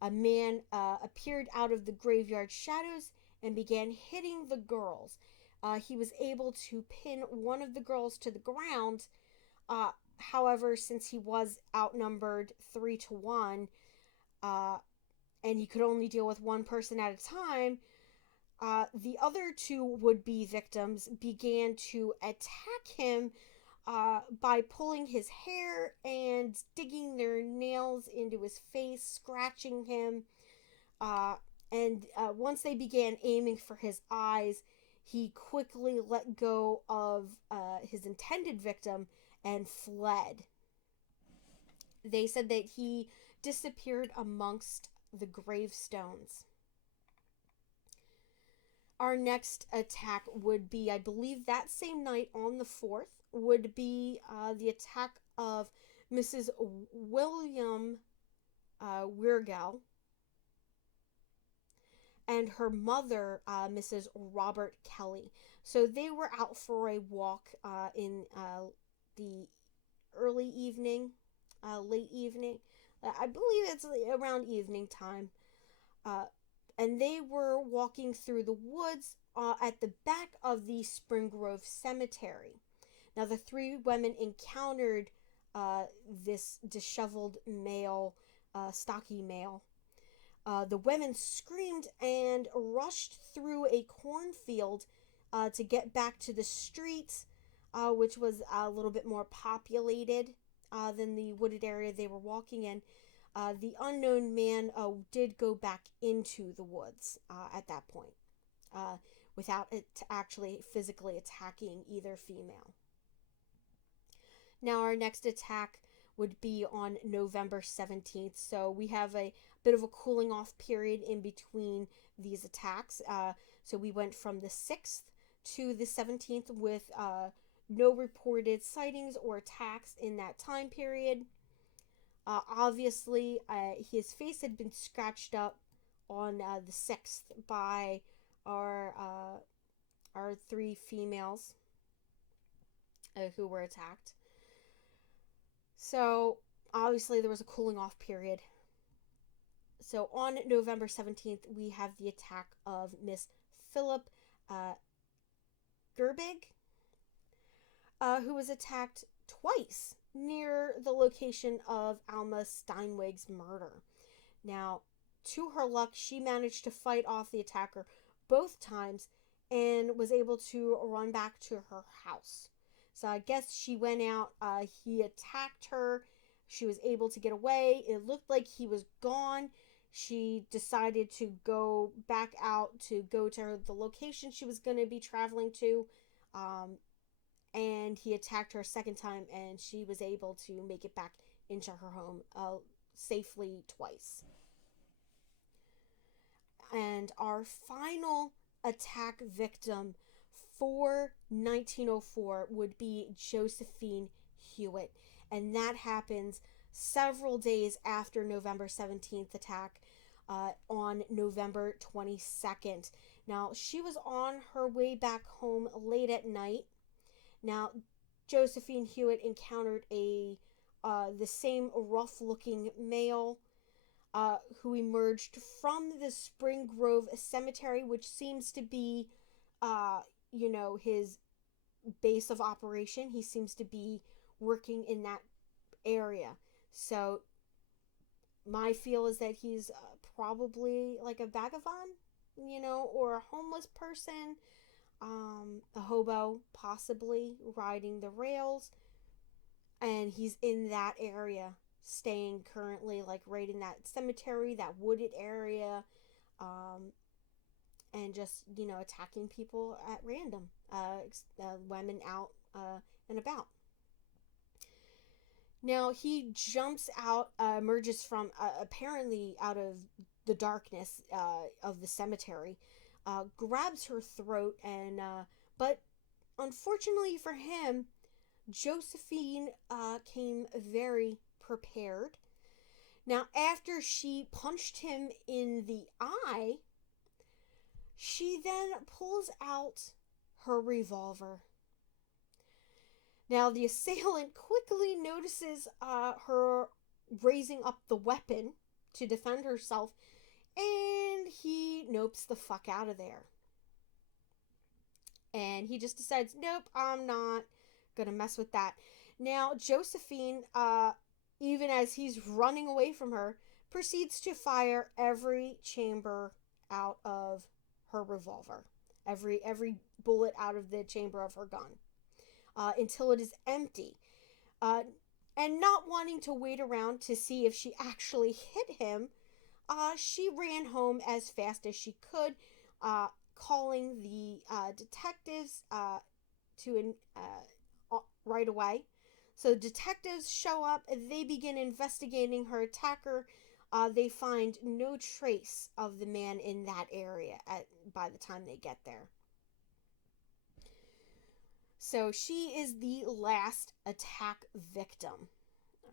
A man appeared out of the graveyard shadows and began hitting the girls. He was able to pin one of the girls to the ground. However, since he was outnumbered 3-1, and he could only deal with one person at a time, the other two would-be victims began to attack him by pulling his hair and digging their nails into his face, scratching him. And once they began aiming for his eyes, he quickly let go of his intended victim and fled. They said that he disappeared amongst the gravestones. Our next attack would be, I believe that same night on the 4th, would be the attack of Mrs. William Wirgel and her mother, Mrs. Robert Kelly. So they were out for a walk in the early evening, late evening. I believe it's around evening time. And they were walking through the woods at the back of the Spring Grove Cemetery. Now, the three women encountered this disheveled male, stocky male. The women screamed and rushed through a cornfield to get back to the streets, which was a little bit more populated than the wooded area they were walking in. The unknown man did go back into the woods at that point, without it actually physically attacking either female. Now, our next attack would be on November 17th, so we have a bit of a cooling off period in between these attacks. So we went from the 6th to the 17th with no reported sightings or attacks in that time period. Obviously, his face had been scratched up on the 6th by our three females who were attacked. So, obviously, there was a cooling off period. So, on November 17th, we have the attack of Miss Philip Gerbig, who was attacked twice near the location of Alma Steingerwig's murder. Now, to her luck, she managed to fight off the attacker both times and was able to run back to her house. So I guess she went out, he attacked her, she was able to get away, it looked like he was gone. She decided to go back out to go to the location she was going to be traveling to, and he attacked her a second time, and she was able to make it back into her home safely twice. And our final attack victim for 1904 would be Josephine Hewitt, and that happens several days after November 17th attack on November 22nd. Now, she was on her way back home late at night. Now, Josephine Hewitt encountered the same rough-looking male who emerged from the Spring Grove Cemetery, which seems to be, his base of operation. He seems to be working in that area. So, my feel is that he's probably like a vagabond, or a homeless person. A hobo, possibly, riding the rails, and he's in that area, staying currently, like, right in that cemetery, that wooded area, and just, attacking people at random, women out and about. Now, he jumps out, emerges from, apparently out of the darkness of the cemetery, grabs her throat, and but unfortunately for him, Josephine came very prepared. Now, after she punched him in the eye, she then pulls out her revolver. Now, the assailant quickly notices her raising up the weapon to defend herself, and he nopes the fuck out of there. And he just decides, nope, I'm not gonna mess with that. Now, Josephine, even as he's running away from her, proceeds to fire every chamber out of her revolver, every bullet out of the chamber of her gun, until it is empty. And not wanting to wait around to see if she actually hit him, she ran home as fast as she could, calling the detectives right away. So detectives show up. They begin investigating her attacker. They find no trace of the man in that area by the time they get there. So she is the last attack victim.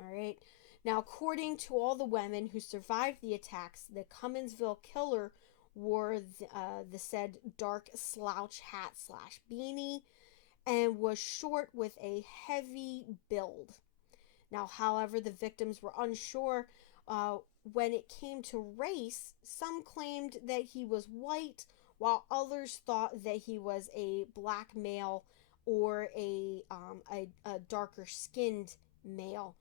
All right. Now, according to all the women who survived the attacks, the Cumminsville Killer wore the said dark slouch hat / beanie and was short with a heavy build. Now, however, the victims were unsure when it came to race. Some claimed that he was white, while others thought that he was a black male or a darker skinned male.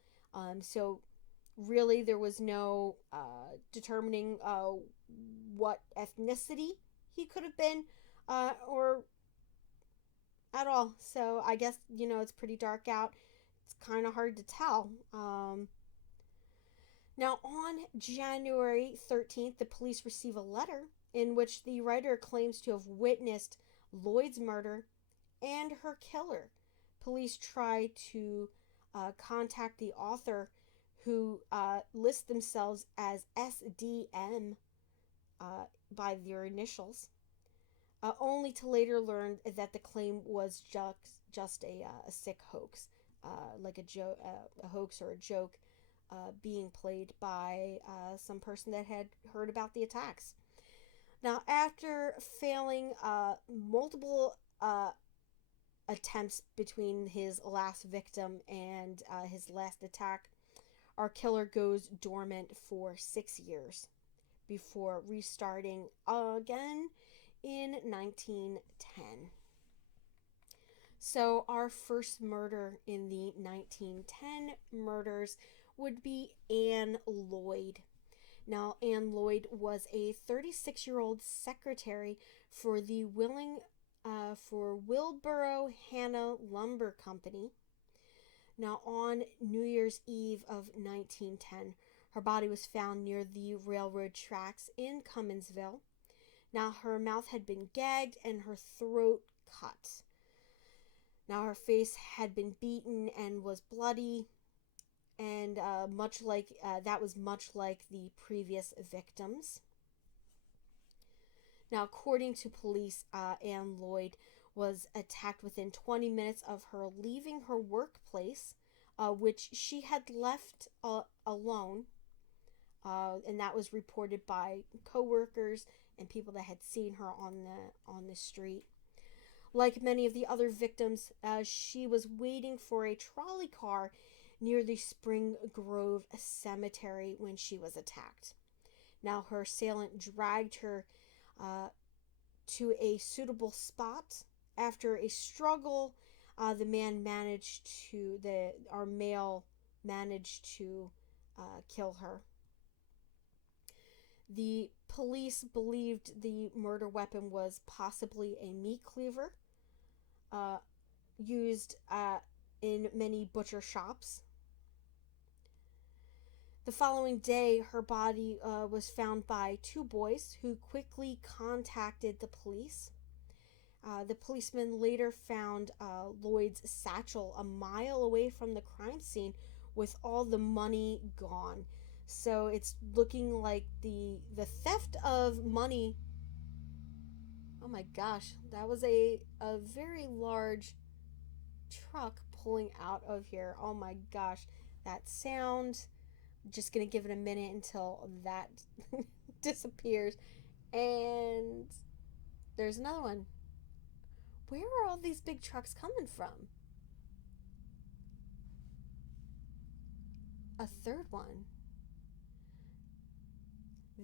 So really there was no determining what ethnicity he could have been or at all. So I guess, it's pretty dark out. It's kind of hard to tell. Now, on January 13th, the police receive a letter in which the writer claims to have witnessed Lloyd's murder and her killer. Police try to contact the author, who lists themselves as SDM by their initials, only to later learn that the claim was just a sick hoax, like a hoax or a joke being played by some person that had heard about the attacks. Now, after failing multiple attempts between his last victim and his last attack, our killer goes dormant for 6 years before restarting again in 1910. So our first murder in the 1910 murders would be Anne Lloyd. Now, Anne Lloyd was a 36-year-old secretary for the Wilbur Hanna Lumber Company. Now, on New Year's Eve of 1910, her body was found near the railroad tracks in Cumminsville. Now, her mouth had been gagged and her throat cut. Now, her face had been beaten and was bloody, and that was much like the previous victims. Now, according to police, Anne Lloyd was attacked within 20 minutes of her leaving her workplace, which she had left alone, and that was reported by co-workers and people that had seen her on the street. Like many of the other victims, she was waiting for a trolley car near the Spring Grove Cemetery when she was attacked. Now, her assailant dragged her to a suitable spot. After a struggle, our male managed to kill her. The police believed the murder weapon was possibly a meat cleaver, used in many butcher shops. The following day, her body was found by two boys who quickly contacted the police. The policeman later found Lloyd's satchel a mile away from the crime scene with all the money gone. So it's looking like the theft of money. Oh my gosh, that was a very large truck pulling out of here. Oh my gosh, that sound. Just gonna give it a minute until that disappears. And there's another one. Where are all these big trucks coming from? A third one.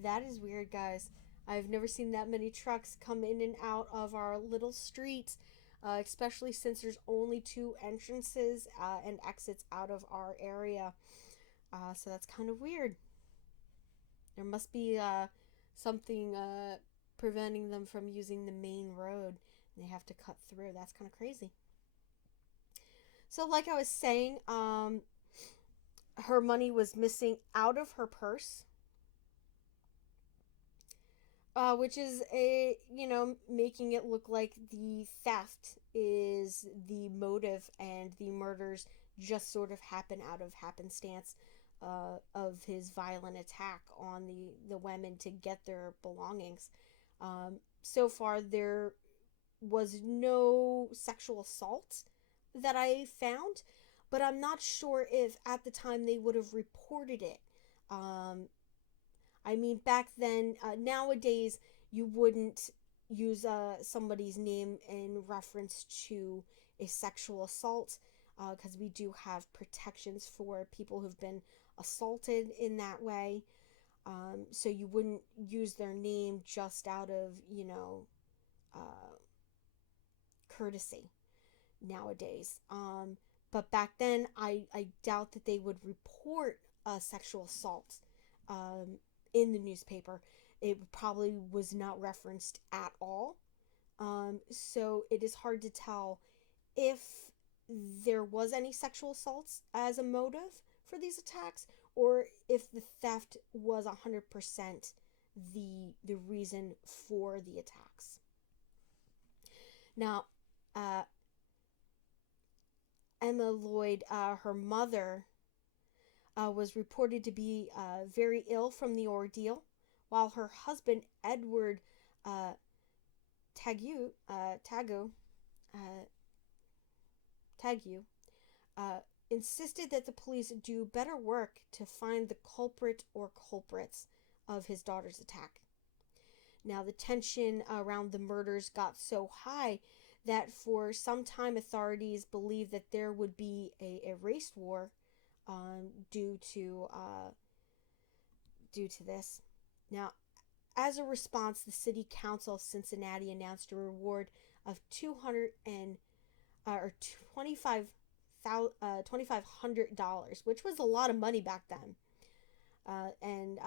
That is weird, guys. I've never seen that many trucks come in and out of our little street. especially since there's only 2 entrances and exits out of our area. So that's kind of weird. There must be something preventing them from using the main road. They have to cut through. That's kind of crazy. So like I was saying, her money was missing out of her purse. Which is making it look like the theft is the motive and the murders just sort of happen out of happenstance of his violent attack on the women to get their belongings. So far, there was no sexual assault that I found, but I'm not sure if at the time they would have reported it. I mean, back then, nowadays, you wouldn't use somebody's name in reference to a sexual assault, because we do have protections for people who've been assaulted in that way. So you wouldn't use their name just out of, courtesy nowadays. But back then, I doubt that they would report a sexual assault in the newspaper. It probably was not referenced at all. So it is hard to tell if there was any sexual assaults as a motive for these attacks, or if the theft was 100% the reason for the attacks. Now, Emma Lloyd, her mother, was reported to be very ill from the ordeal, while her husband, Edward Tagu, insisted that the police do better work to find the culprit or culprits of his daughter's attack. Now, the tension around the murders got so high that for some time authorities believed that there would be a race war due to this. Now, as a response, the City Council of Cincinnati announced a reward of $2,500, which was a lot of money back then. And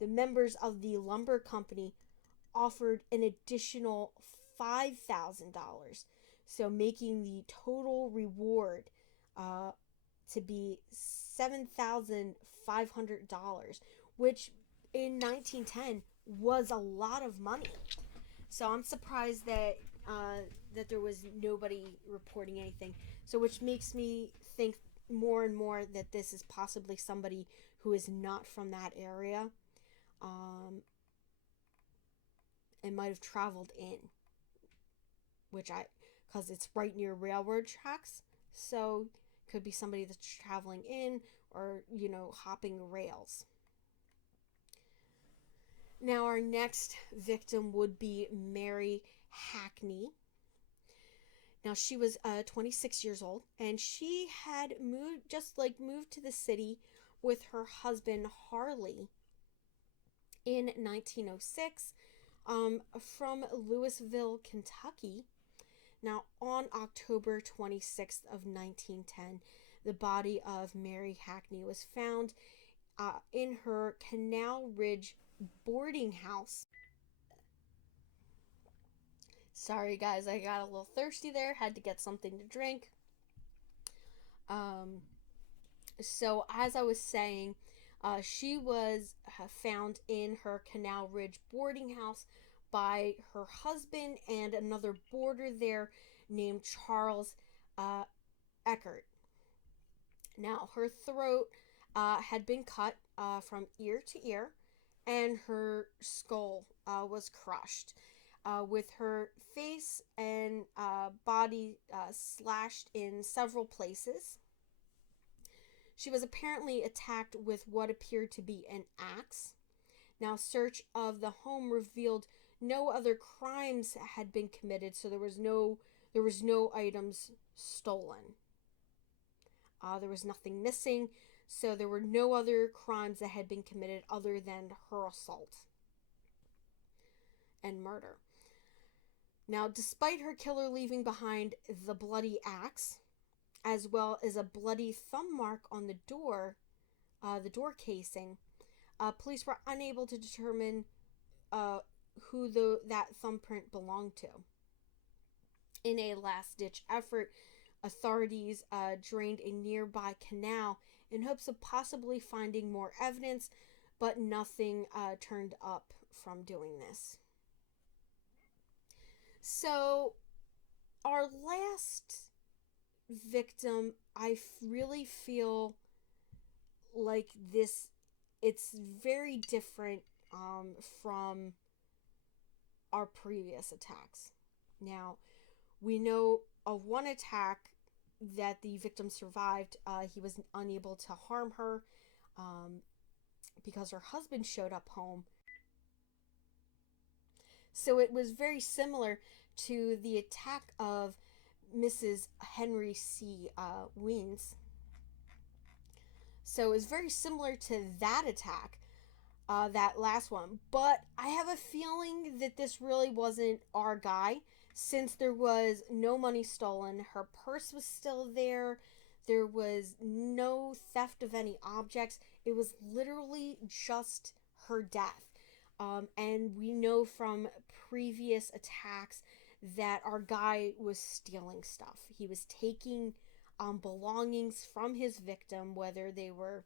the members of the lumber company offered an additional $5,000, so making the total reward to be $7,500, which in 1910 was a lot of money. So I'm surprised that there was nobody reporting anything. So which makes me think more and more that this is possibly somebody who is not from that area, and might have traveled in, because it's right near railroad tracks, so could be somebody that's traveling in or, hopping rails. Now, our next victim would be Mary Hackney. Now, she was 26 years old, and she had moved to the city with her husband, Harley, in 1906, from Louisville, Kentucky. Now, on October 26th of 1910, the body of Mary Hackney was found in her Canal Ridge boarding house. Sorry, guys, I got a little thirsty there. Had to get something to drink. So, as I was saying, she was found in her Canal Ridge boarding house by her husband and another boarder there named Charles Eckhart. Now, her throat had been cut from ear to ear, and her skull was crushed, with her face and body slashed in several places. She was apparently attacked with what appeared to be an axe. Now, search of the home revealed no other crimes had been committed, so there was no items stolen. There was nothing missing, so there were no other crimes that had been committed other than her assault and murder. Now, despite her killer leaving behind the bloody axe, as well as a bloody thumb mark on the door casing, police were unable to determine who that thumbprint belonged to. In a last-ditch effort, authorities drained a nearby canal in hopes of possibly finding more evidence, but nothing turned up from doing this. So, our last victim, I really feel like it's very different from our previous attacks. Now, we know of one attack that the victim survived. He was unable to harm her because her husband showed up home. So it was very similar to the attack of Mrs. Henry C. Weens. So it was very similar to that attack, that last one. But I have a feeling that this really wasn't our guy, since there was no money stolen. Her purse was still there. There was no theft of any objects. It was literally just her death. And we know from previous attacks that our guy was stealing stuff. He was taking belongings from his victim, whether they were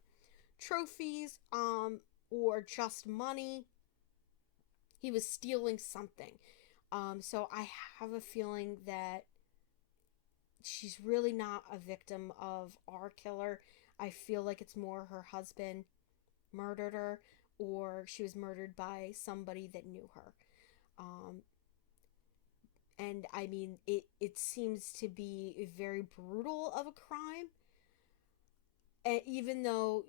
trophies or just money. He was stealing something. So I have a feeling that she's really not a victim of our killer. I feel like it's more her husband murdered her, or she was murdered by somebody that knew her. And I mean, it seems to be very brutal of a crime. And even though,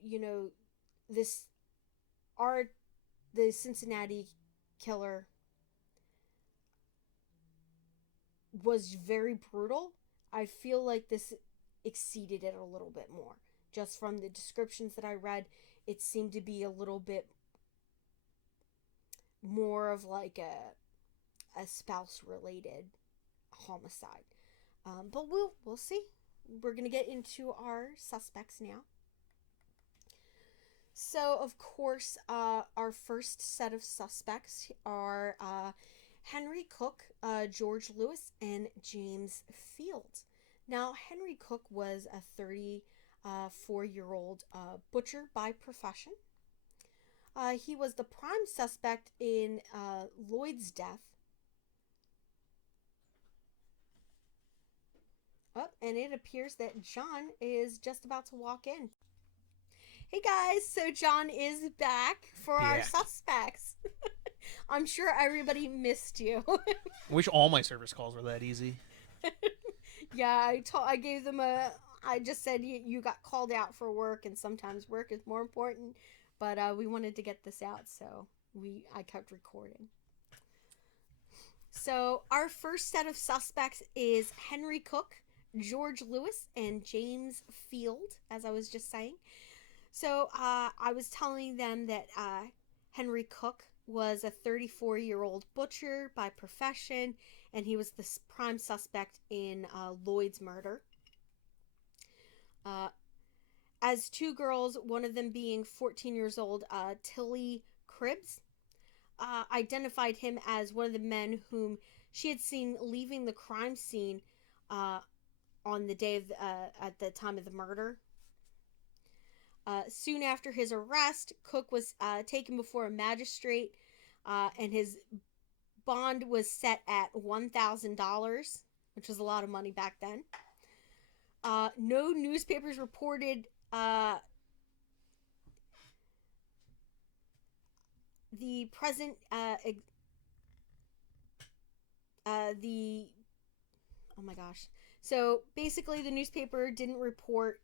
the Cincinnati killer was very brutal, I feel like this exceeded it a little bit more. Just from the descriptions that I read, it seemed to be a little bit more of like a spouse-related homicide. But we'll see. We're going to get into our suspects now. So, of course, our first set of suspects are Henry Cook, George Lewis, and James Field. Now, Henry Cook was a 34-year-old butcher by profession. He was the prime suspect in Lloyd's death. Oh, and it appears that John is just about to walk in. Hey guys, so John is back for our suspects. I'm sure everybody missed you. I wish all my service calls were that easy. Yeah, I gave them I just said you got called out for work, and sometimes work is more important. But we wanted to get this out, so I kept recording. So our first set of suspects is Henry Cook, George Lewis, and James Field, as I was just saying. So I was telling them that Henry Cook was a 34-year-old butcher by profession, and he was the prime suspect in Lloyd's murder. As two girls, one of them being 14 years old, Tilly Cribbs, identified him as one of the men whom she had seen leaving the crime scene on the day of at the time of the murder. Soon after his arrest, Cook was taken before a magistrate, and his bond was set at $1,000, which was a lot of money back then. No newspapers reported the present oh my gosh. So basically the newspaper didn't report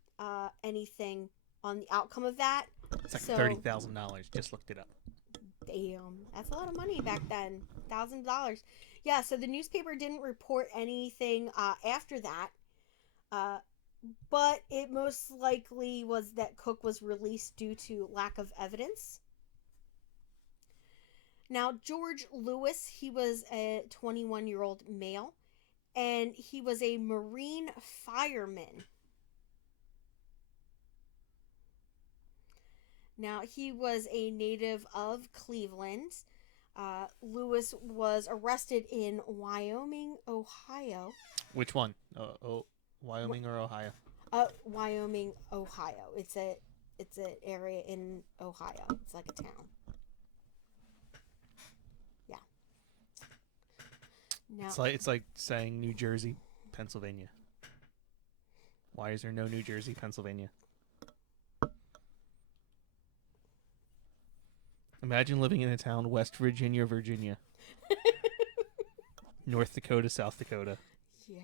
anything on the outcome of that. It's like $30,000. Just looked it up. Damn, that's a lot of money back then. $1,000. Yeah, so the newspaper didn't report anything after that. But it most likely was that Cook was released due to lack of evidence. Now, George Lewis, he was a 21-year-old male, and he was a Marine fireman. Now, he was a native of Cleveland. Lewis was arrested in Wyoming, Ohio. Which one? Wyoming or Ohio? Wyoming, Ohio. It's an area in Ohio. It's like a town. Yeah. Now, It's like saying New Jersey, Pennsylvania. Why is there no New Jersey, Pennsylvania? Imagine living in a town, West Virginia, Virginia. North Dakota, South Dakota. Yeah.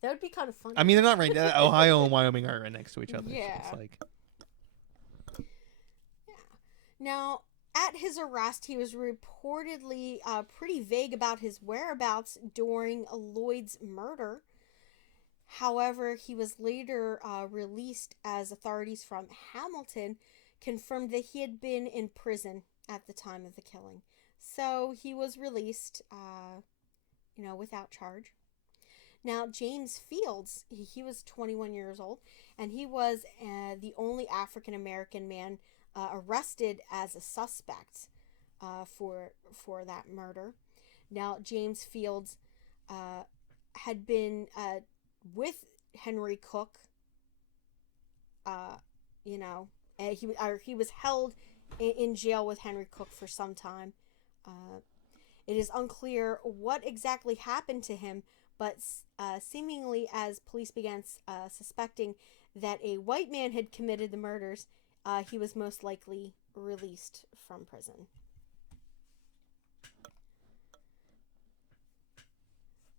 That would be kind of funny. I mean, they're not right. Ohio and Wyoming are right next to each other. Yeah. So it's like... Yeah. Now, at his arrest, he was reportedly pretty vague about his whereabouts during Lloyd's murder. However, he was later released as authorities from Hamilton confirmed that he had been in prison at the time of the killing. So he was released, without charge. Now, James Fields, he was 21 years old, and he was the only African-American man arrested as a suspect for that murder. Now, James Fields had been with Henry Cook, he was held in jail with Henry Cook for some time. It is unclear what exactly happened to him, but seemingly as police began suspecting that a white man had committed the murders, he was most likely released from prison.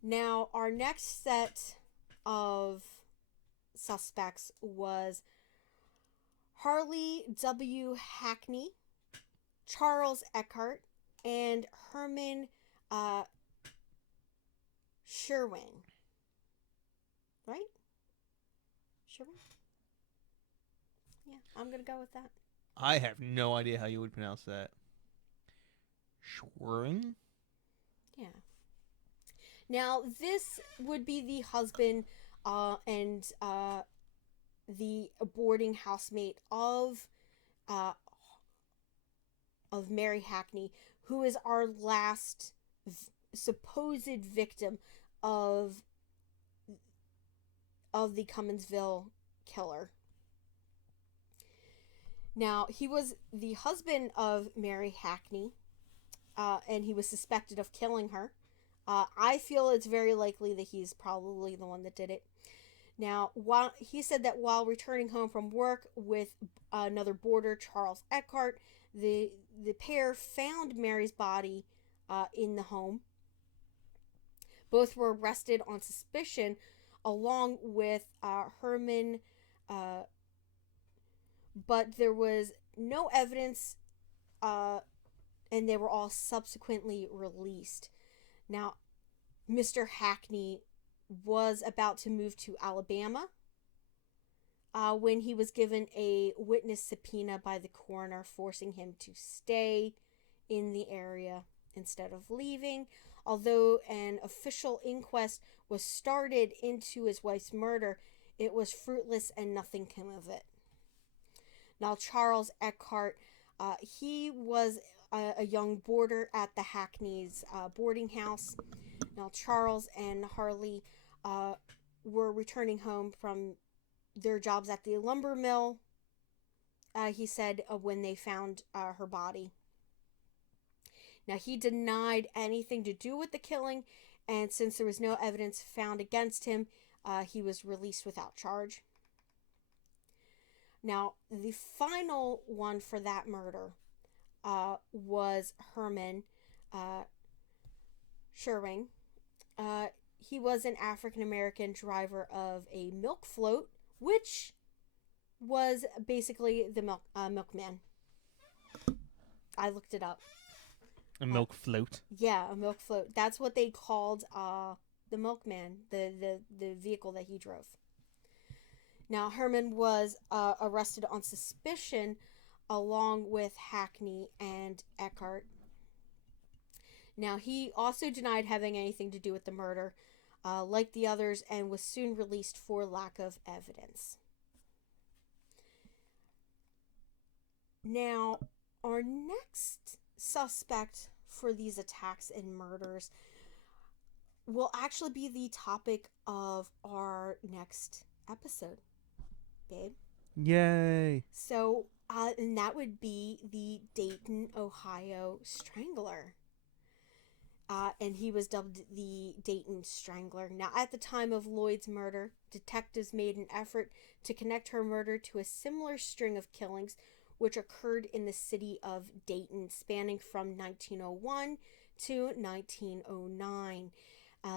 Now, our next set of suspects was Harley W. Hackney, Charles Eckhart, and Herman Sherwin. Right? Sherwin? Yeah, I'm going to go with that. I have no idea how you would pronounce that. Sherwin? Yeah. Now, this would be the husband and the boarding housemate of Mary Hackney, who is our last supposed victim of the Cumminsville Killer. Now, he was the husband of Mary Hackney, and he was suspected of killing her. I feel it's very likely that he's probably the one that did it. Now, he said that while returning home from work with another boarder, Charles Eckhart, the pair found Mary's body in the home. Both were arrested on suspicion, along with Herman, but there was no evidence, and they were all subsequently released. Now, Mr. Hackney was about to move to Alabama when he was given a witness subpoena by the coroner, forcing him to stay in the area instead of leaving. Although an official inquest was started into his wife's murder, it was fruitless and nothing came of it. Now, Charles Eckhart, he was a young boarder at the Hackney's boarding house. Now, Charles and Harley were returning home from their jobs at the lumber mill, he said, when they found her body. Now, he denied anything to do with the killing, and since there was no evidence found against him, he was released without charge. Now, the final one for that murder was Herman Sherwin. He was an African-American driver of a milk float, which was basically the milkman. I looked it up. A milk float? Yeah, a milk float. That's what they called the milkman, the vehicle that he drove. Now, Herman was arrested on suspicion along with Hackney and Eckhart. Now, he also denied having anything to do with the murder, like the others, and was soon released for lack of evidence. Now, our next suspect for these attacks and murders will actually be the topic of our next episode, babe. Yay! So, and that would be the Dayton, Ohio Strangler. And he was dubbed the Dayton Strangler. Now, at the time of Lloyd's murder, detectives made an effort to connect her murder to a similar string of killings which occurred in the city of Dayton, spanning from 1901 to 1909.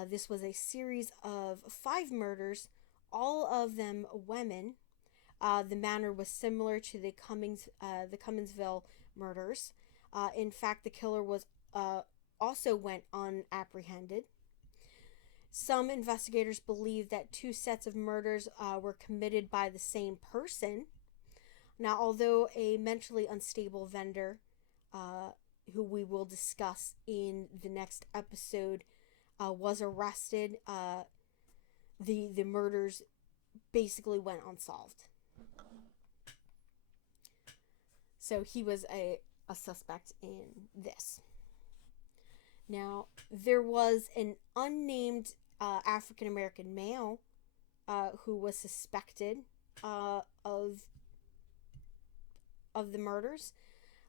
This was a series of 5 murders, all of them women. The manner was similar to the Cumminsville Murders. In fact, the killer was also went unapprehended. Some investigators believe that 2 sets of murders were committed by the same person. Now, although a mentally unstable vendor, who we will discuss in the next episode, was arrested, the murders basically went unsolved. So he was a suspect in this. Now, there was an unnamed African-American male who was suspected of the murders.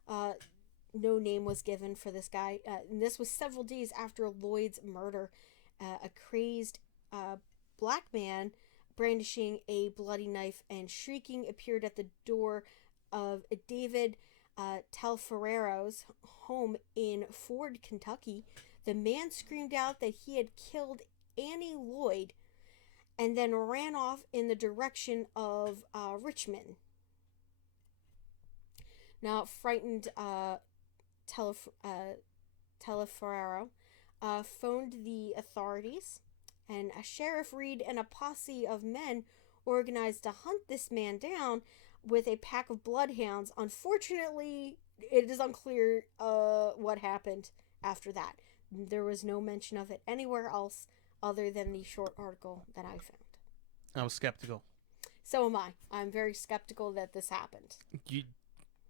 No name was given for this guy. And this was several days after Lloyd's murder. A crazed black man brandishing a bloody knife and shrieking appeared at the door of David Telferero's home in Ford, Kentucky. The man screamed out that he had killed Annie Lloyd and then ran off in the direction of Richmond. Now, frightened Telferero phoned the authorities, and a Sheriff Reed and a posse of men organized to hunt this man down with a pack of bloodhounds. Unfortunately, it is unclear what happened after that. There was no mention of it anywhere else other than the short article that I found. I was skeptical. So am I. I'm very skeptical that this happened.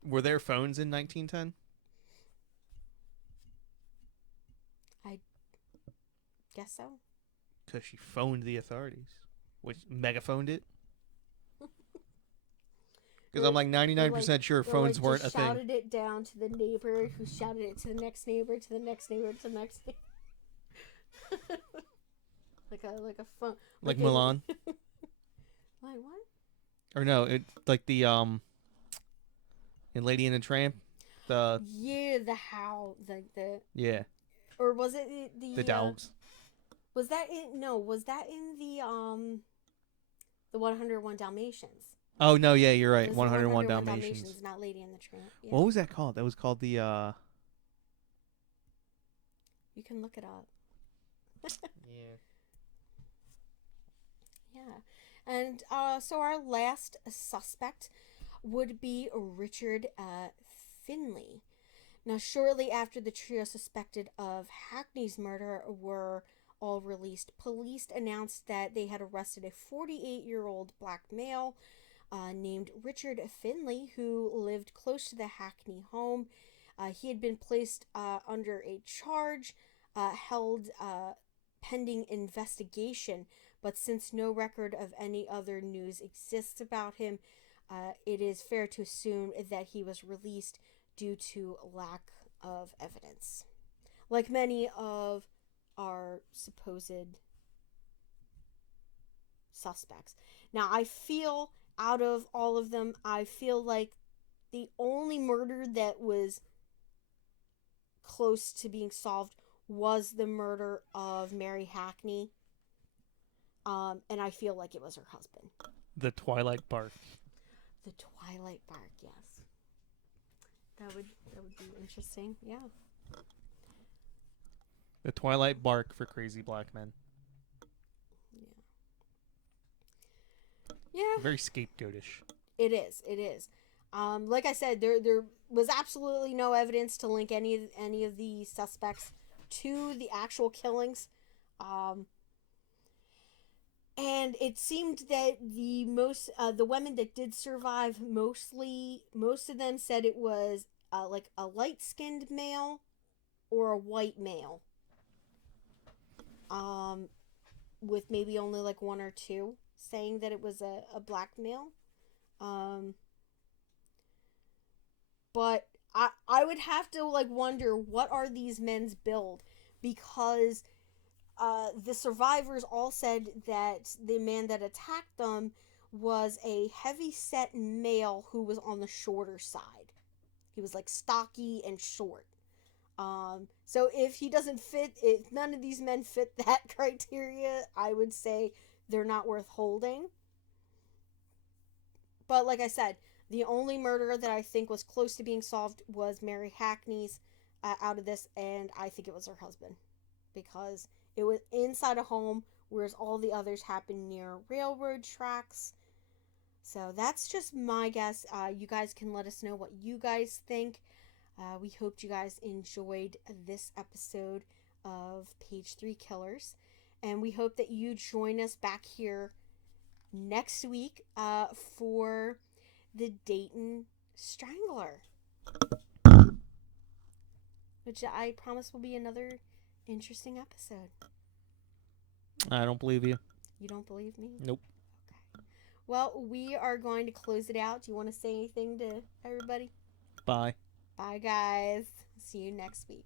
Were there phones in 1910? I guess so. Because she phoned the authorities. Which megaphoned it? Because I'm like 99% sure phones weren't a thing. Shouted it down to the neighbor, who shouted it to the next neighbor, to the next neighbor, to the next neighbor. like a phone. Like Milan? Like what? Or no, it like the in Lady and the Tramp. The yeah. Or was it the dogs? Was that in the 101 Dalmatians? Oh no, yeah, you're right. 101 Dalmatians. Not Lady and the Tramp. Yeah. What was that called? That was called the You can look it up. Yeah. Yeah. And so our last suspect would be Richard Finley. Now, shortly after the trio suspected of Hackney's murder were all released, police announced that they had arrested a 48-year-old black male named Richard Finley, who lived close to the Hackney home. He had been placed under a charge, held pending investigation, but since no record of any other news exists about him, it is fair to assume that he was released due to lack of evidence. Like many of our supposed suspects. Now, I feel, out of all of them, I feel like the only murder that was close to being solved was the murder of Mary Hackney. And I feel like it was her husband. The Twilight Bark. The Twilight Bark, yes. That would be interesting, yeah. The Twilight Bark for crazy black men. Yeah. Very scapegoatish. It is. Like I said, there was absolutely no evidence to link any of the suspects to the actual killings. And it seemed that the women that did survive, most of them said it was like a light-skinned male or a white male. With maybe only like one or two saying that it was a black male. But I would have to like wonder, what are these men's build? Because the survivors all said that the man that attacked them was a heavy-set male who was on the shorter side. He was like stocky and short. So if none of these men fit that criteria, I would say they're not worth holding. But like I said, the only murder that I think was close to being solved was Mary Hackney's out of this, and I think it was her husband. Because it was inside a home, whereas all the others happened near railroad tracks. So that's just my guess. You guys can let us know what you guys think. We hoped you guys enjoyed this episode of Page 3 Killers. And we hope that you join us back here next week for the Dayton Strangler. Which I promise will be another interesting episode. I don't believe you. You don't believe me? Nope. Okay. Well, we are going to close it out. Do you want to say anything to everybody? Bye. Bye, guys. See you next week.